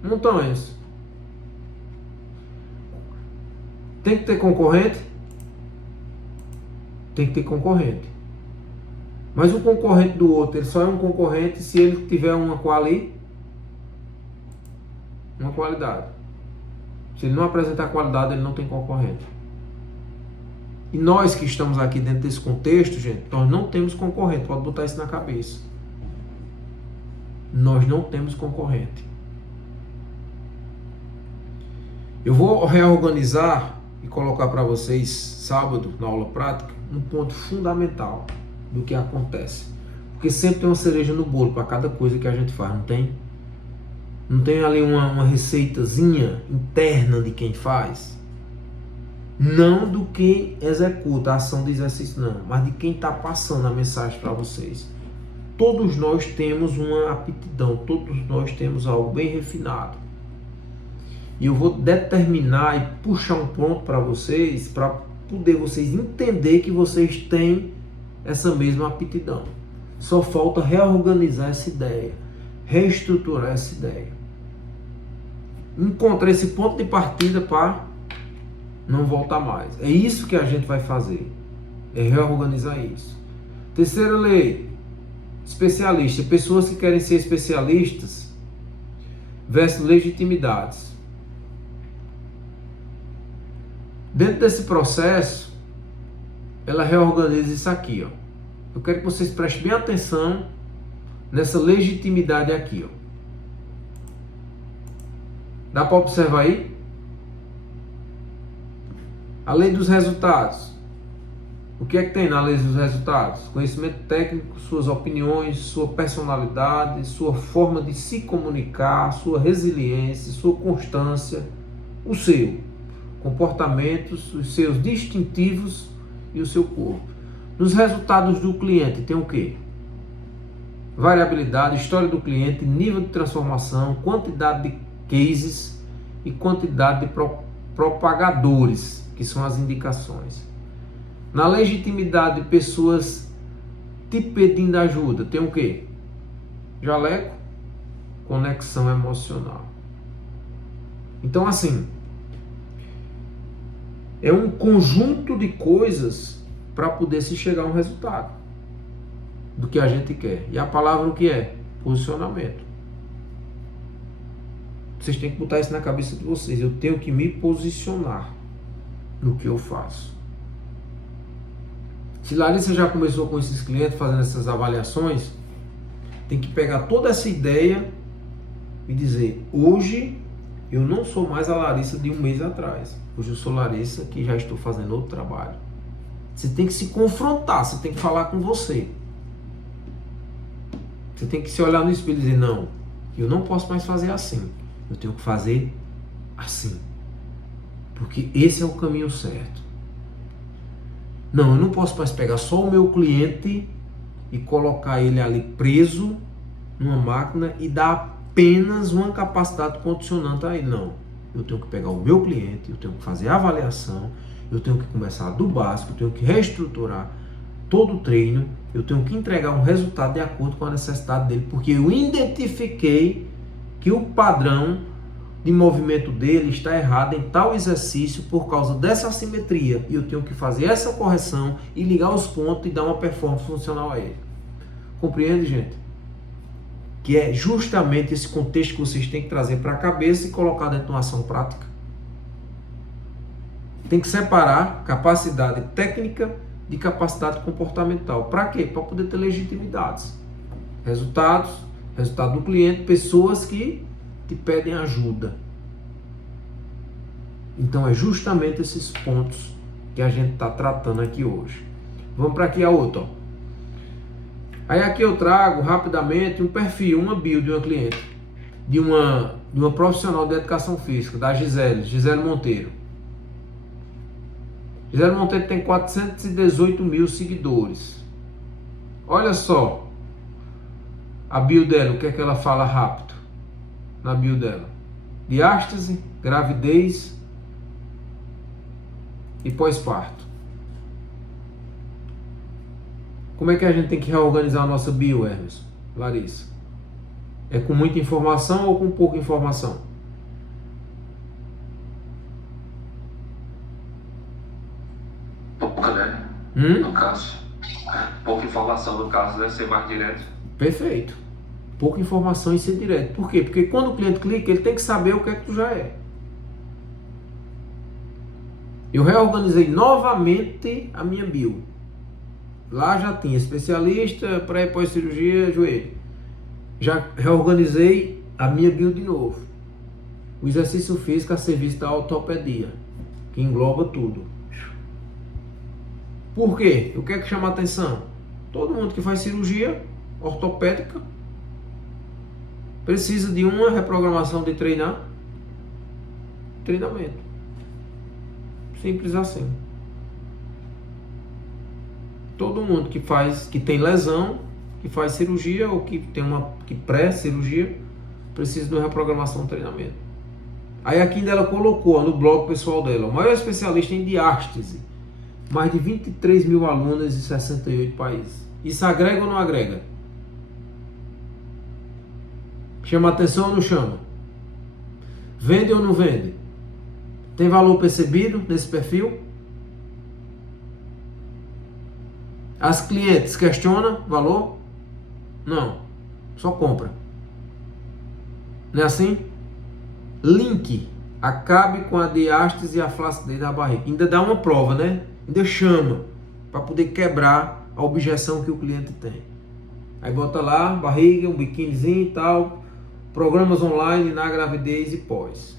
montanhas. Tem que ter concorrente? Tem que ter concorrente. Mas o concorrente do outro, ele só é um concorrente se ele tiver uma qualidade. Se ele não apresentar qualidade, ele não tem concorrente. E nós que estamos aqui dentro desse contexto, gente, nós não temos concorrente. Pode botar isso na cabeça. Nós não temos concorrente. Eu vou reorganizar e colocar para vocês, sábado, na aula prática, um ponto fundamental do que acontece. Porque sempre tem uma cereja no bolo para cada coisa que a gente faz, não tem? Não tem ali uma receitazinha interna de quem faz? Não do que executa a ação de exercício, não, mas de quem está passando a mensagem para vocês. Todos nós temos uma aptidão, todos nós temos algo bem refinado. E eu vou determinar e puxar um ponto para vocês, para poder vocês entender que vocês têm essa mesma aptidão. Só falta reorganizar essa ideia, reestruturar essa ideia. Encontrar esse ponto de partida para não voltar mais. É isso que a gente vai fazer. É reorganizar isso. Terceira lei. Especialista. Pessoas que querem ser especialistas versus legitimidades. Dentro desse processo, ela reorganiza isso aqui, ó. Eu quero que vocês prestem bem atenção nessa legitimidade aqui, ó. Dá para observar aí? A lei dos resultados. O que é que tem na lei dos resultados? Conhecimento técnico, suas opiniões, sua personalidade, sua forma de se comunicar, sua resiliência, sua constância, o seu comportamentos, os seus distintivos e o seu corpo. Nos resultados do cliente tem o quê? Variabilidade, história do cliente, nível de transformação, quantidade de cases e quantidade de propagadores, que são as indicações. Na legitimidade de pessoas te pedindo ajuda, tem o quê? Jaleco, conexão emocional. Então, assim, é um conjunto de coisas para poder se chegar a um resultado do que a gente quer. E a palavra o que é? Posicionamento. Vocês têm que botar isso na cabeça de vocês. Eu tenho que me posicionar no que eu faço. Se Larissa já começou com esses clientes fazendo essas avaliações, tem que pegar toda essa ideia e dizer: hoje eu não sou mais a Larissa de um mês atrás. Hoje eu sou Larissa que já estou fazendo outro trabalho. Você tem que se confrontar, você tem que falar com você. Você tem que se olhar no espelho e dizer: não, eu não posso mais fazer assim. Eu tenho que fazer assim. Porque esse é o caminho certo. Não, eu não posso mais pegar só o meu cliente e colocar ele ali preso numa máquina e dar apenas uma capacidade condicionante a ele. Não. Eu tenho que pegar o meu cliente, eu tenho que fazer a avaliação, eu tenho que começar do básico, eu tenho que reestruturar todo o treino, eu tenho que entregar um resultado de acordo com a necessidade dele, porque eu identifiquei que o padrão de movimento dele está errado em tal exercício por causa dessa assimetria, e eu tenho que fazer essa correção e ligar os pontos e dar uma performance funcional a ele. Compreende, gente? Que é justamente esse contexto que vocês têm que trazer para a cabeça e colocar dentro de uma ação prática. Tem que separar capacidade técnica de capacidade comportamental. Para quê? Para poder ter legitimidades. Resultado do cliente, pessoas que te pedem ajuda. Então é justamente esses pontos que a gente está tratando aqui hoje. Vamos para aqui a outra. Ó. Aí aqui eu trago rapidamente um perfil, uma bio de uma cliente, de uma profissional de educação física, da Gisele Monteiro. Gisele Monteiro tem 418 mil seguidores. Olha só a bio dela, o que é que ela fala rápido na bio dela: diástase, gravidez e pós-parto. Como é que a gente tem que reorganizar a nossa bio, Hermes, Larissa? É com muita informação ou com pouca informação? Pouca, né? No caso. Pouca informação, no caso, deve ser mais direto. Perfeito. Pouca informação e ser direto. Por quê? Porque quando o cliente clica, ele tem que saber o que é que tu já é. Eu reorganizei novamente a minha bio. Lá já tinha especialista, pré e pós-cirurgia, joelho. Já reorganizei a minha bio de novo. O exercício físico a serviço da ortopedia, que engloba tudo. Por quê? O que é que chama a atenção? Todo mundo que faz cirurgia ortopédica precisa de uma reprogramação de treinamento. Simples assim. Todo mundo que tem lesão, que faz cirurgia ou que tem que pré-cirurgia, precisa de uma reprogramação de treinamento. Aí aqui ainda ela colocou no blog pessoal dela: o maior especialista em diástase, mais de 23 mil alunos em 68 países. Isso agrega ou não agrega? Chama atenção ou não chama? Vende ou não vende? Tem valor percebido nesse perfil? As clientes questionam valor? Não, só compra. Não é assim? Link: acabe com a diástase e a flacidez da barriga. Ainda dá uma prova, né? Ainda chama para poder quebrar a objeção que o cliente tem. Aí bota lá barriga, um biquinizinho e tal, programas online na gravidez e pós.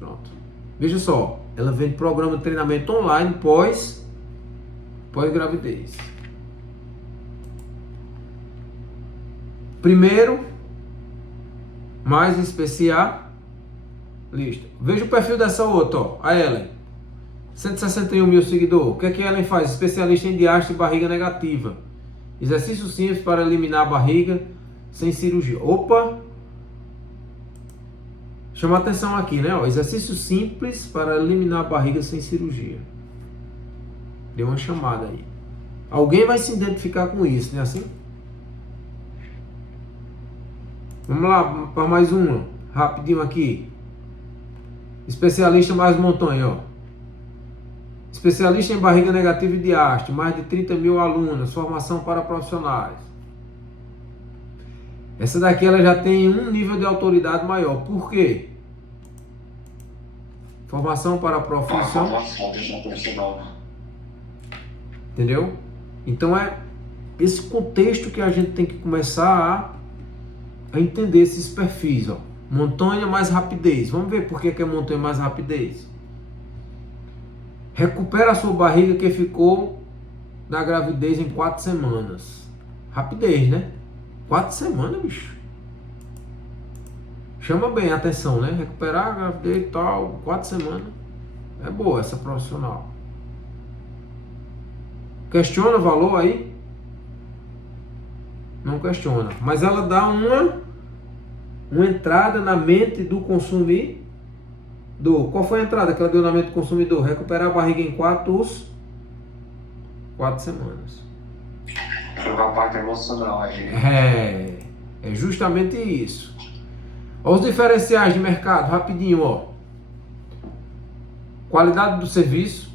Pronto. Veja só, ela vende programa de treinamento online pós-gravidez. Primeiro, mais especialista. Veja o perfil dessa outra, ó, a Ellen. 161 mil seguidores. O que é que a Ellen faz? Especialista em diástase e barriga negativa. Exercício simples para eliminar a barriga sem cirurgia. Opa! Chama atenção aqui, né? Ó, exercício simples para eliminar a barriga sem cirurgia. Deu uma chamada aí. Alguém vai se identificar com isso, não é assim? Vamos lá para mais uma. Rapidinho aqui. Especialista mais montanha, ó. Especialista em barriga negativa e diástase. Mais de 30 mil alunos. Formação para profissionais. Essa daqui ela já tem um nível de autoridade maior. Por quê? Formação para profissão. Entendeu? Então é esse contexto que a gente tem que começar a entender esses perfis, ó. Montanha mais rapidez. Vamos ver por que é montanha mais rapidez. Recupera a sua barriga que ficou na gravidez em 4 semanas. Rapidez, né? 4 semanas, bicho. Chama bem a atenção, né? Recuperar a gravidez e tal, 4 semanas. É boa essa profissional. Questiona o valor aí? Não questiona. Mas ela dá uma entrada na mente do consumidor. Qual foi a entrada que ela deu na mente do consumidor? Recuperar a barriga em 4 semanas. Foi uma parte emocional aí. É justamente isso. Olha os diferenciais de mercado, rapidinho, ó. Qualidade do serviço,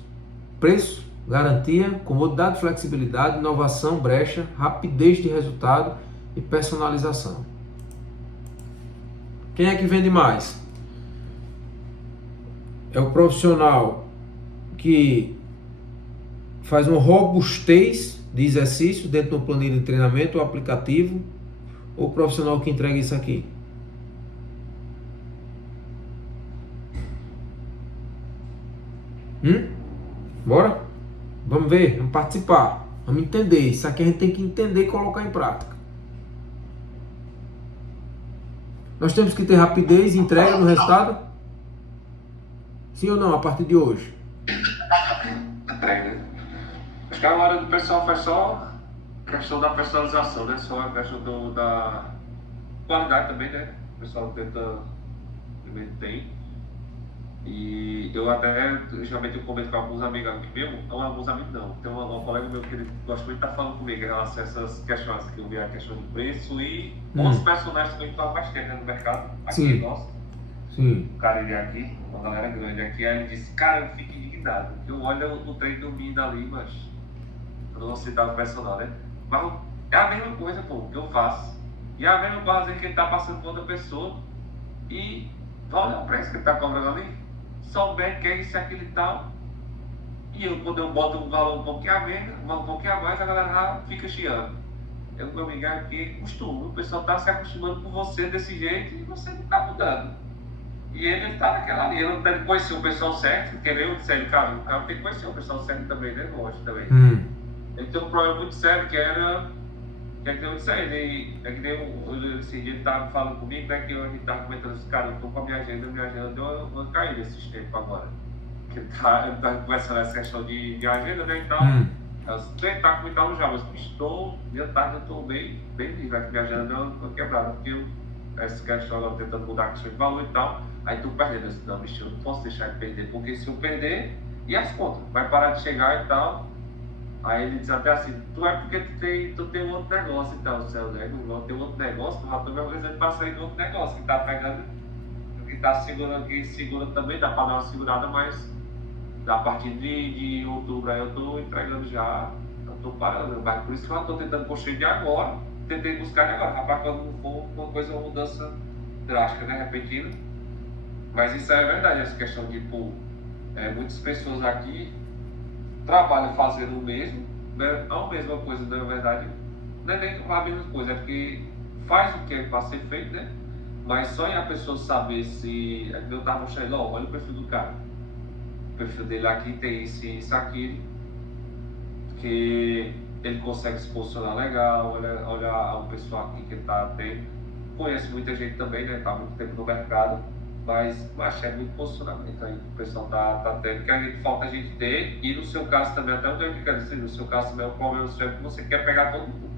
preço, garantia, comodidade, flexibilidade, inovação, brecha, rapidez de resultado e personalização. Quem é que vende mais? É o profissional que faz uma robustez de exercício dentro de uma planilha de treinamento ou aplicativo, ou o profissional que entrega isso aqui? Bora? Vamos ver, vamos participar. Vamos entender. Isso aqui a gente tem que entender e colocar em prática. Nós temos que ter rapidez e entrega no resultado? Sim ou não, a partir de hoje? Entrega. Acho que agora do pessoal faz só questão da personalização, né? Só a questão da qualidade também, né? O pessoal tenta, também tem. E eu até, geralmente eu comento com alguns amigos aqui mesmo, não alguns amigos não, tem um colega meu que ele gosta muito de estar falando comigo em relação a essas questões, que eu vi a questão de preço e os personagens que a gente mais tem, né, no mercado, aqui nosso. Sim. O cara ele é aqui, uma galera grande aqui, aí ele disse, cara, eu fico indignado, eu olho o trem dormindo ali, mas eu não vou citar o personal, né? Mas é a mesma coisa, pô, que eu faço. E é a mesma coisa que ele tá passando com outra pessoa e olha o preço que ele tá cobrando ali. Souber que é isso, aquilo e tal. E eu, quando eu boto um valor um pouquinho a menos, um pouquinho a mais, a galera já fica chiando. Eu, meu amigo, aqui é costume. O pessoal tá se acostumando com você desse jeito e você não tá mudando. E ele tá naquela linha, ele não deve conhecer o pessoal certo, porque eu disse, cara, o cara tem que conhecer o pessoal certo também, né? Lógico também. Ele tem um problema muito sério que era. Que é que eu disse a ele, é que nem ele tava falando comigo, né, que a gente tava comentando esse cara, eu tô com a minha agenda deu uma caída esses tempos agora. Que ele tá conversando essa questão de agenda, né, e tal. Eu tentar comentar já, mas estou, minha tarde eu tô bem livre, que minha agenda deu uma quebrada, porque eu, essa questão agora tentando mudar a questão de valor e tal, aí tô perdendo, eu disse, não, bicho, eu não posso deixar de perder, porque se eu perder, e as contas? Vai parar de chegar e tal. Aí ele diz até assim, tu é porque tu tem um outro negócio e tal, céu, né? Não tem um outro negócio, tu já tô me organizando pra sair do outro negócio, que tá pegando, que tá segurando, que segura também, dá pra dar uma segurada, mas a partir de outubro aí eu tô entregando já, eu tô parando, mas por isso que eu tô tentando construir de agora, tentei buscar de agora, rapaz, quando não for uma coisa, uma mudança drástica, né, repentina. Mas isso é verdade, essa questão de, pô, muitas pessoas aqui trabalham fazendo o mesmo, né? Não a mesma coisa, na verdade, não é nem a mesma coisa, é porque faz o que é para ser feito, né? Mas só em a pessoa saber se. Eu estava mostrando, ó, olha o perfil do cara. O perfil dele aqui tem isso, aquilo, que ele consegue se posicionar legal, olha o pessoal aqui que ele está tendo. Conhece muita gente também, né? Está há muito tempo no mercado. Mas é muito posicionamento aí que o pessoal tá tendo, que a gente falta a gente ter, e no seu caso também, até o que quer dizer, no seu caso também é o problema seu, que você quer pegar todo mundo.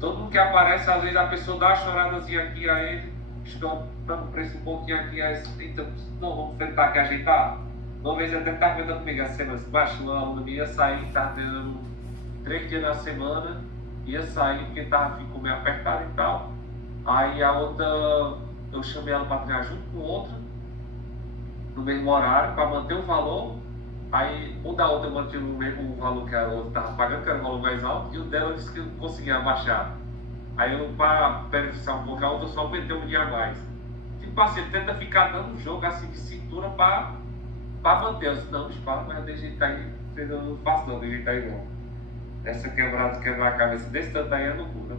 Todo mundo que aparece, às vezes a pessoa dá uma choradazinha aqui a ele, estão dando preço um pouquinho aqui, aí então, não, vamos tentar aqui ajeitar. Uma vez até estava comentando comigo essa semana, baixo, uma aluna ia sair, estava tendo 3 dias na semana, ia sair porque ficou meio apertado e tal. Aí a outra, eu chamei ela para treinar junto com outra, no mesmo horário, para manter o valor. Aí o da outra eu mantive o mesmo valor que a outra estava pagando, que era o valor mais alto, e o dela disse que eu não conseguia abaixar. Aí eu, para beneficiar um pouco a outra, só aumentei um dia a mais. Tipo assim, ele tenta ficar dando um jogo assim de cintura para manter. Eu disse, não, bicho, fala, mas de jeito aí, eu não faço não, de jeito aí não. Essa quebrar a cabeça desse tanto aí é loucura.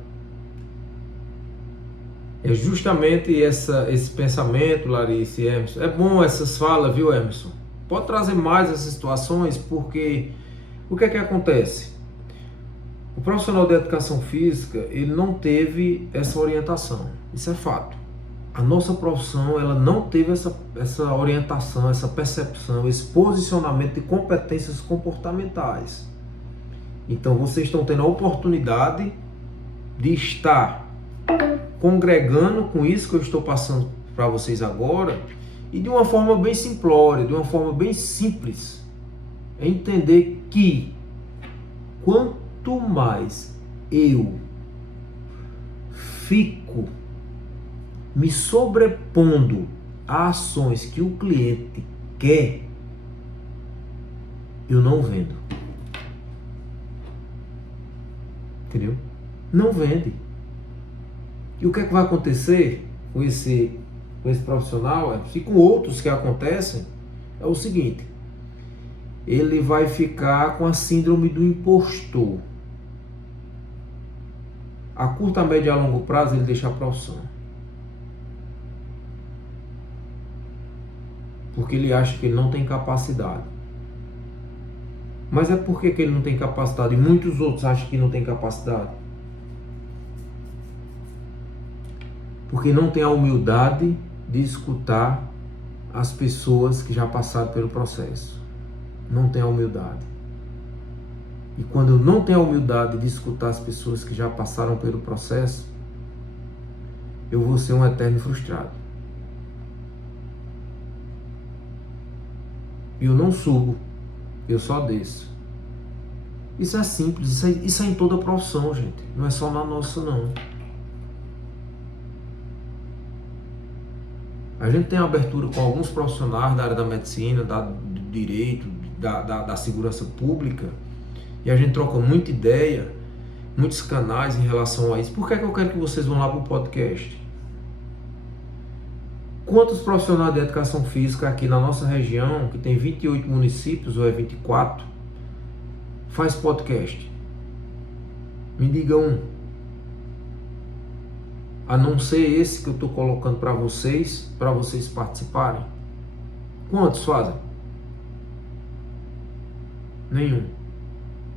É justamente esse pensamento, Larissa e Emerson. É bom essas falas, viu, Emerson? Pode trazer mais essas situações, porque o que é que acontece? O profissional de educação física, ele não teve essa orientação. Isso é fato. A nossa profissão, ela não teve essa orientação, essa percepção, esse posicionamento de competências comportamentais. Então, vocês estão tendo a oportunidade de estar congregando com isso que eu estou passando para vocês agora, e de uma forma bem simplória, de uma forma bem simples, é entender que quanto mais eu fico me sobrepondo a ações que o cliente quer, eu não vendo. Entendeu? Não vende. E o que é que vai acontecer com esse profissional, e com outros que acontecem, é o seguinte: ele vai ficar com a síndrome do impostor. A curto, a médio e a longo prazo ele deixa a profissão. Porque ele acha que ele não tem capacidade. Mas é porque que ele não tem capacidade e muitos outros acham que não tem capacidade? Porque não tem a humildade de escutar as pessoas que já passaram pelo processo. Não tem a humildade. E quando eu não tenho a humildade de escutar as pessoas que já passaram pelo processo, eu vou ser um eterno frustrado. E eu não subo, eu só desço. Isso é simples, isso é em toda profissão, gente. Não é só na nossa, não. A gente tem abertura com alguns profissionais da área da medicina, do direito, da segurança pública, e a gente troca muita ideia, muitos canais em relação a isso. Por que é que eu quero que vocês vão lá para o podcast? Quantos profissionais de educação física aqui na nossa região, que tem 28 municípios, ou é 24, faz podcast? Me diga um. A não ser esse que eu estou colocando para vocês participarem. Quantos fazem? Nenhum.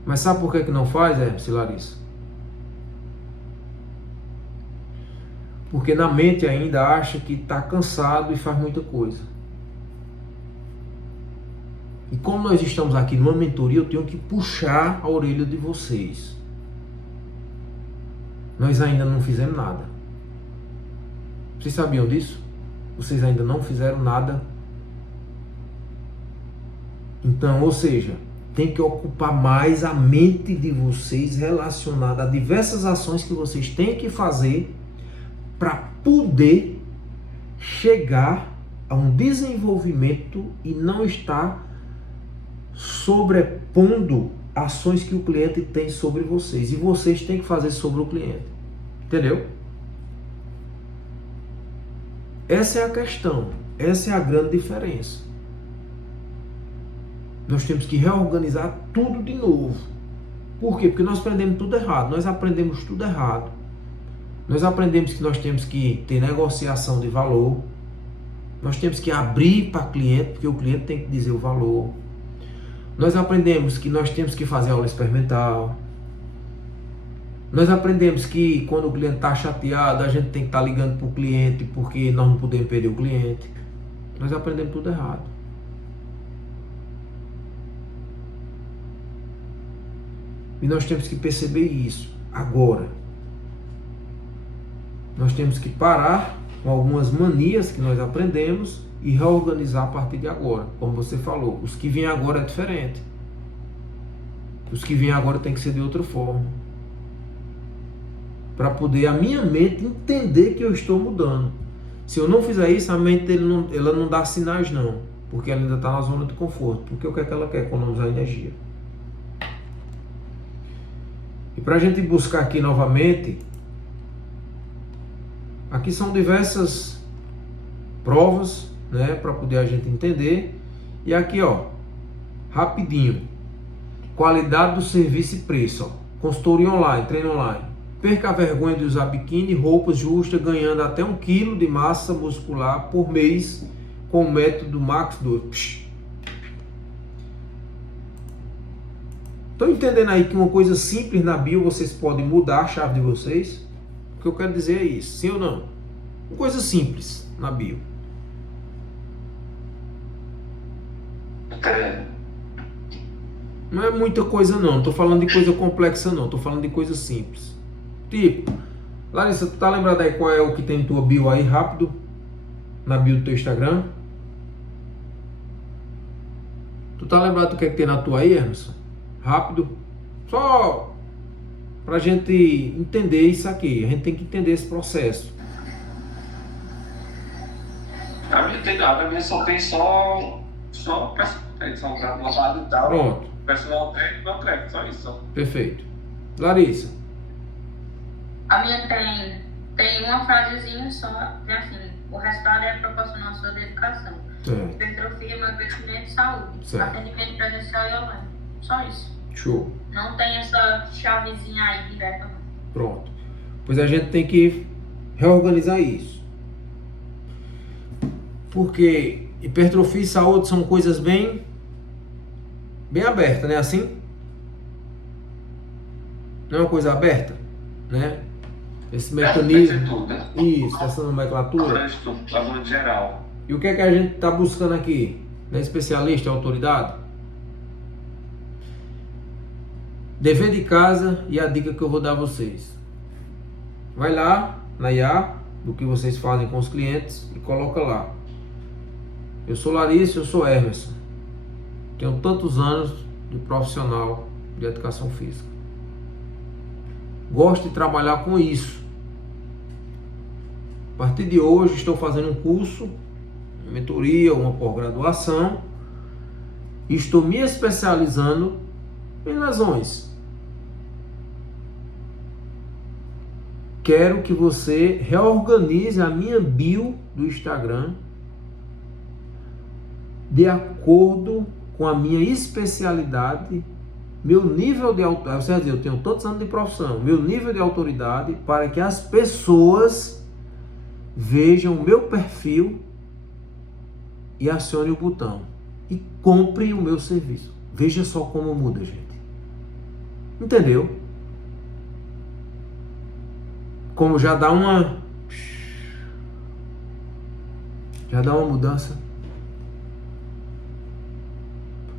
Mas sabe por que não faz, Hermes e Larissa? Porque na mente ainda acha que está cansado e faz muita coisa. E como nós estamos aqui numa mentoria, eu tenho que puxar a orelha de vocês. Nós ainda não fizemos nada. Vocês sabiam disso? Vocês ainda não fizeram nada. Então, ou seja, tem que ocupar mais a mente de vocês relacionada a diversas ações que vocês têm que fazer para poder chegar a um desenvolvimento e não estar sobrepondo ações que o cliente tem sobre vocês. E vocês têm que fazer sobre o cliente. Entendeu? Essa é a questão. Essa é a grande diferença. Nós temos que reorganizar tudo de novo. Por quê? Porque nós aprendemos tudo errado. Nós aprendemos tudo errado. Nós aprendemos que nós temos que ter negociação de valor. Nós temos que abrir para o cliente, porque o cliente tem que dizer o valor. Nós aprendemos que nós temos que fazer aula experimental. Nós aprendemos que quando o cliente está chateado, a gente tem que estar ligando para o cliente, porque nós não podemos perder o cliente. Nós aprendemos tudo errado. E nós temos que perceber isso agora. Nós temos que parar com algumas manias que nós aprendemos e reorganizar a partir de agora. Como você falou, os que vêm agora é diferente. Os que vêm agora tem que ser de outra forma. Para poder a minha mente entender que eu estou mudando. Se eu não fizer isso, a mente ela não dá sinais não. Porque ela ainda está na zona de conforto. Porque o que é que ela quer? Economizar energia. E para a gente buscar aqui novamente, aqui são diversas provas, né, para poder a gente entender. E aqui, ó, rapidinho, qualidade do serviço e preço, ó. Consultoria online, treino online. Perca a vergonha de usar biquíni, roupas justas, ganhando até 1 kg de massa muscular por mês com o método Max 2. Estão entendendo aí que uma coisa simples na bio vocês podem mudar a chave de vocês? O que eu quero dizer é isso, sim ou não? Uma coisa simples na bio. Não é muita coisa não, não estou falando de coisa complexa não, estou falando de coisa simples. Tipo, Larissa, tu tá lembrado aí qual é o que tem em tua bio aí, rápido? Na bio do teu Instagram? Tu tá lembrado do que é que tem na tua aí, Emerson? Rápido? Só pra gente entender isso aqui, a gente tem que entender esse processo. A minha tem nada, a minha só tem só só gravado e tal. Pronto. Personal treino, não treino, só isso. Só. Perfeito. Larissa. A minha tem uma frasezinha só, é assim, o resultado é proporcional à sua dedicação. Certo. Hipertrofia, emagrecimento e saúde. Certo. Atendimento presencial e online. Só isso. Show. Não tem essa chavezinha aí direta, não. Pronto. Pois a gente tem que reorganizar isso. Porque hipertrofia e saúde são coisas bem bem aberta, né? Assim. Não é uma coisa aberta, né? Esse mecanismo. Tudo, né? Isso, essa nomenclatura. Falando geral. E o que é que a gente está buscando aqui? Né? Especialista, autoridade? Dever de casa e a dica que eu vou dar a vocês. Vai lá na IA, do que vocês fazem com os clientes, e coloca lá. Eu sou Larissa, eu sou Emerson. Tenho tantos anos de profissional de educação física. Gosto de trabalhar com isso. A partir de hoje estou fazendo um curso, uma mentoria, uma pós-graduação, e estou me especializando em lesões. Quero que você reorganize a minha bio do Instagram de acordo com a minha especialidade, meu nível de autoridade. Você vai dizer, eu tenho tantos anos de profissão, meu nível de autoridade, para que as pessoas vejam o meu perfil e acione o botão e compre o meu serviço. Veja só como muda, gente. Entendeu? Como já dá uma mudança.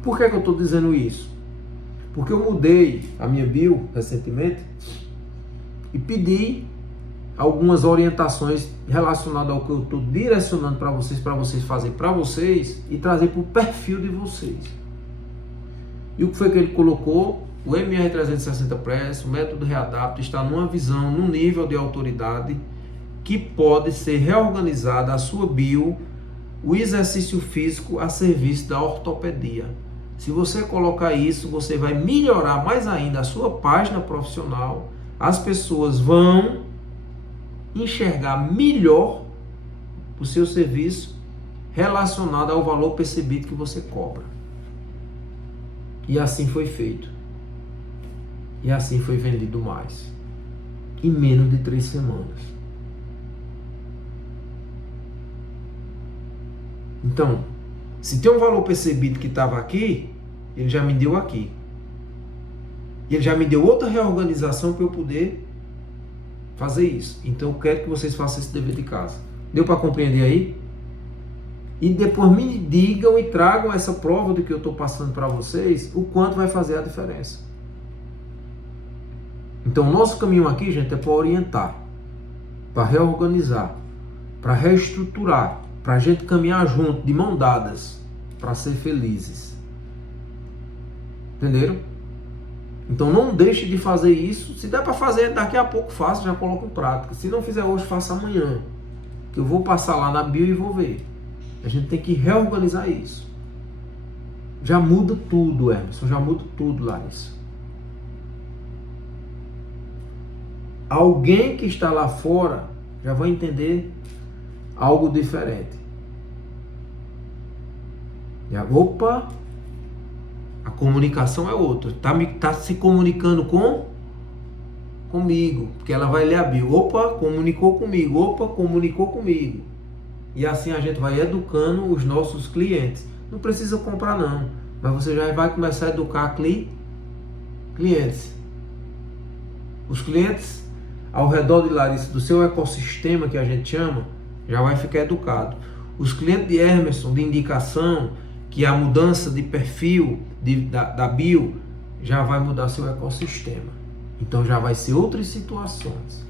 Por que eu estou dizendo isso? Porque eu mudei a minha bio recentemente e pedi algumas orientações relacionadas ao que eu estou direcionando para vocês fazerem para vocês e trazer para o perfil de vocês. E o que foi que ele colocou? O MR360 Press, o método Readapta, está numa visão, num nível de autoridade que pode ser reorganizada a sua bio, o exercício físico a serviço da ortopedia. Se você colocar isso, você vai melhorar mais ainda a sua página profissional, as pessoas vão enxergar melhor o seu serviço relacionado ao valor percebido que você cobra. E assim foi feito. E assim foi vendido mais. Em menos de 3 semanas. Então, se tem um valor percebido que estava aqui, ele já me deu aqui. E ele já me deu outra reorganização para eu poder fazer isso. Então eu quero que vocês façam esse dever de casa. Deu para compreender aí? E depois me digam e tragam essa prova do que eu estou passando para vocês, o quanto vai fazer a diferença. Então o nosso caminho aqui, gente, é para orientar, para reorganizar, para reestruturar, para a gente caminhar junto, de mão dadas, para ser felizes. Entenderam? Então não deixe de fazer isso. Se der para fazer, daqui a pouco faça, já coloca em prática. Se não fizer hoje, faça amanhã. Que eu vou passar lá na bio e vou ver. A gente tem que reorganizar isso. Já muda tudo, Emerson. Já muda tudo, Larissa. Alguém que está lá fora já vai entender algo diferente. Opa, a comunicação é outra. Tá se comunicando comigo, porque ela vai ler a bio. Opa, comunicou comigo. Opa, comunicou comigo. E assim a gente vai educando os nossos clientes. Não precisa comprar não, mas você já vai começar a educar clientes. Os clientes ao redor de Larissa, do seu ecossistema que a gente chama, já vai ficar educado. Os clientes de Emerson, de indicação, que a mudança de perfil da bio já vai mudar seu ecossistema. Então já vai ser outras situações.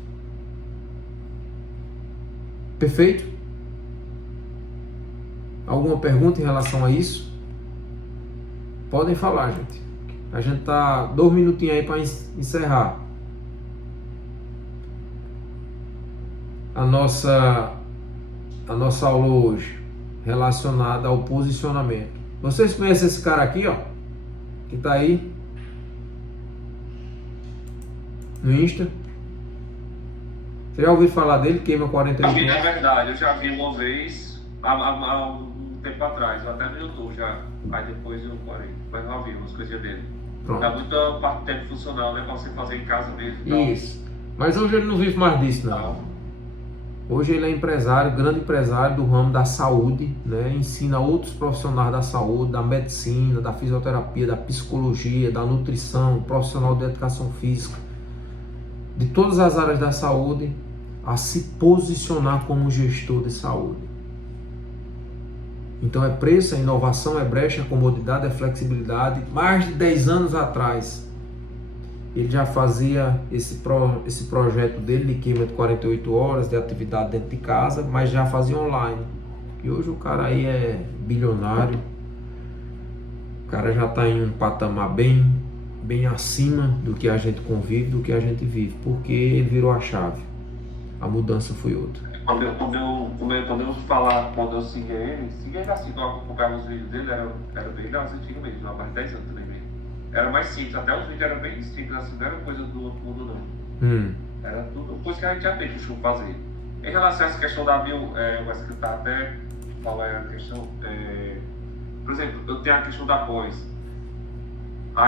Perfeito? Alguma pergunta em relação a isso? Podem falar, gente. A gente tá 2 minutinhos aí para encerrar a nossa aula hoje, relacionada ao posicionamento. Vocês conhecem esse cara aqui, ó, que tá aí no Insta? Você já ouviu falar dele? Queima 41 pontos. É verdade, eu já vi uma vez há um tempo atrás, até no YouTube já. Aí depois eu parei, mas não vi umas coisinhas dele. Pronto. Dá muita parte do tempo funcional, né? Pra você fazer em casa mesmo. Então... Isso. Mas hoje ele não vive mais disso, não. Hoje ele é empresário, grande empresário do ramo da saúde, né? Ensina outros profissionais da saúde, da medicina, da fisioterapia, da psicologia, da nutrição, profissional de educação física, de todas as áreas da saúde, a se posicionar como gestor de saúde. Então é preço, é inovação, é brecha, é comodidade, é flexibilidade. Mais de 10 anos atrás, ele já fazia esse projeto dele de queima de 48 horas de atividade dentro de casa, mas já fazia online. E hoje o cara aí é bilionário. O cara já está em um patamar bem acima do que a gente convive, do que a gente vive, porque ele virou a chave. A mudança foi outra. Quando eu segui ele assim, eu acompanhava os vídeos dele, era bem mais antigo mesmo, há mais de 10 anos também mesmo. Era mais simples, até os vídeos eram bem simples, assim, não era coisa do outro mundo não. Era tudo coisa que a gente já tem costume fazer. Em relação a essa questão da o secretário até falar a questão, por exemplo, eu tenho a questão da pós.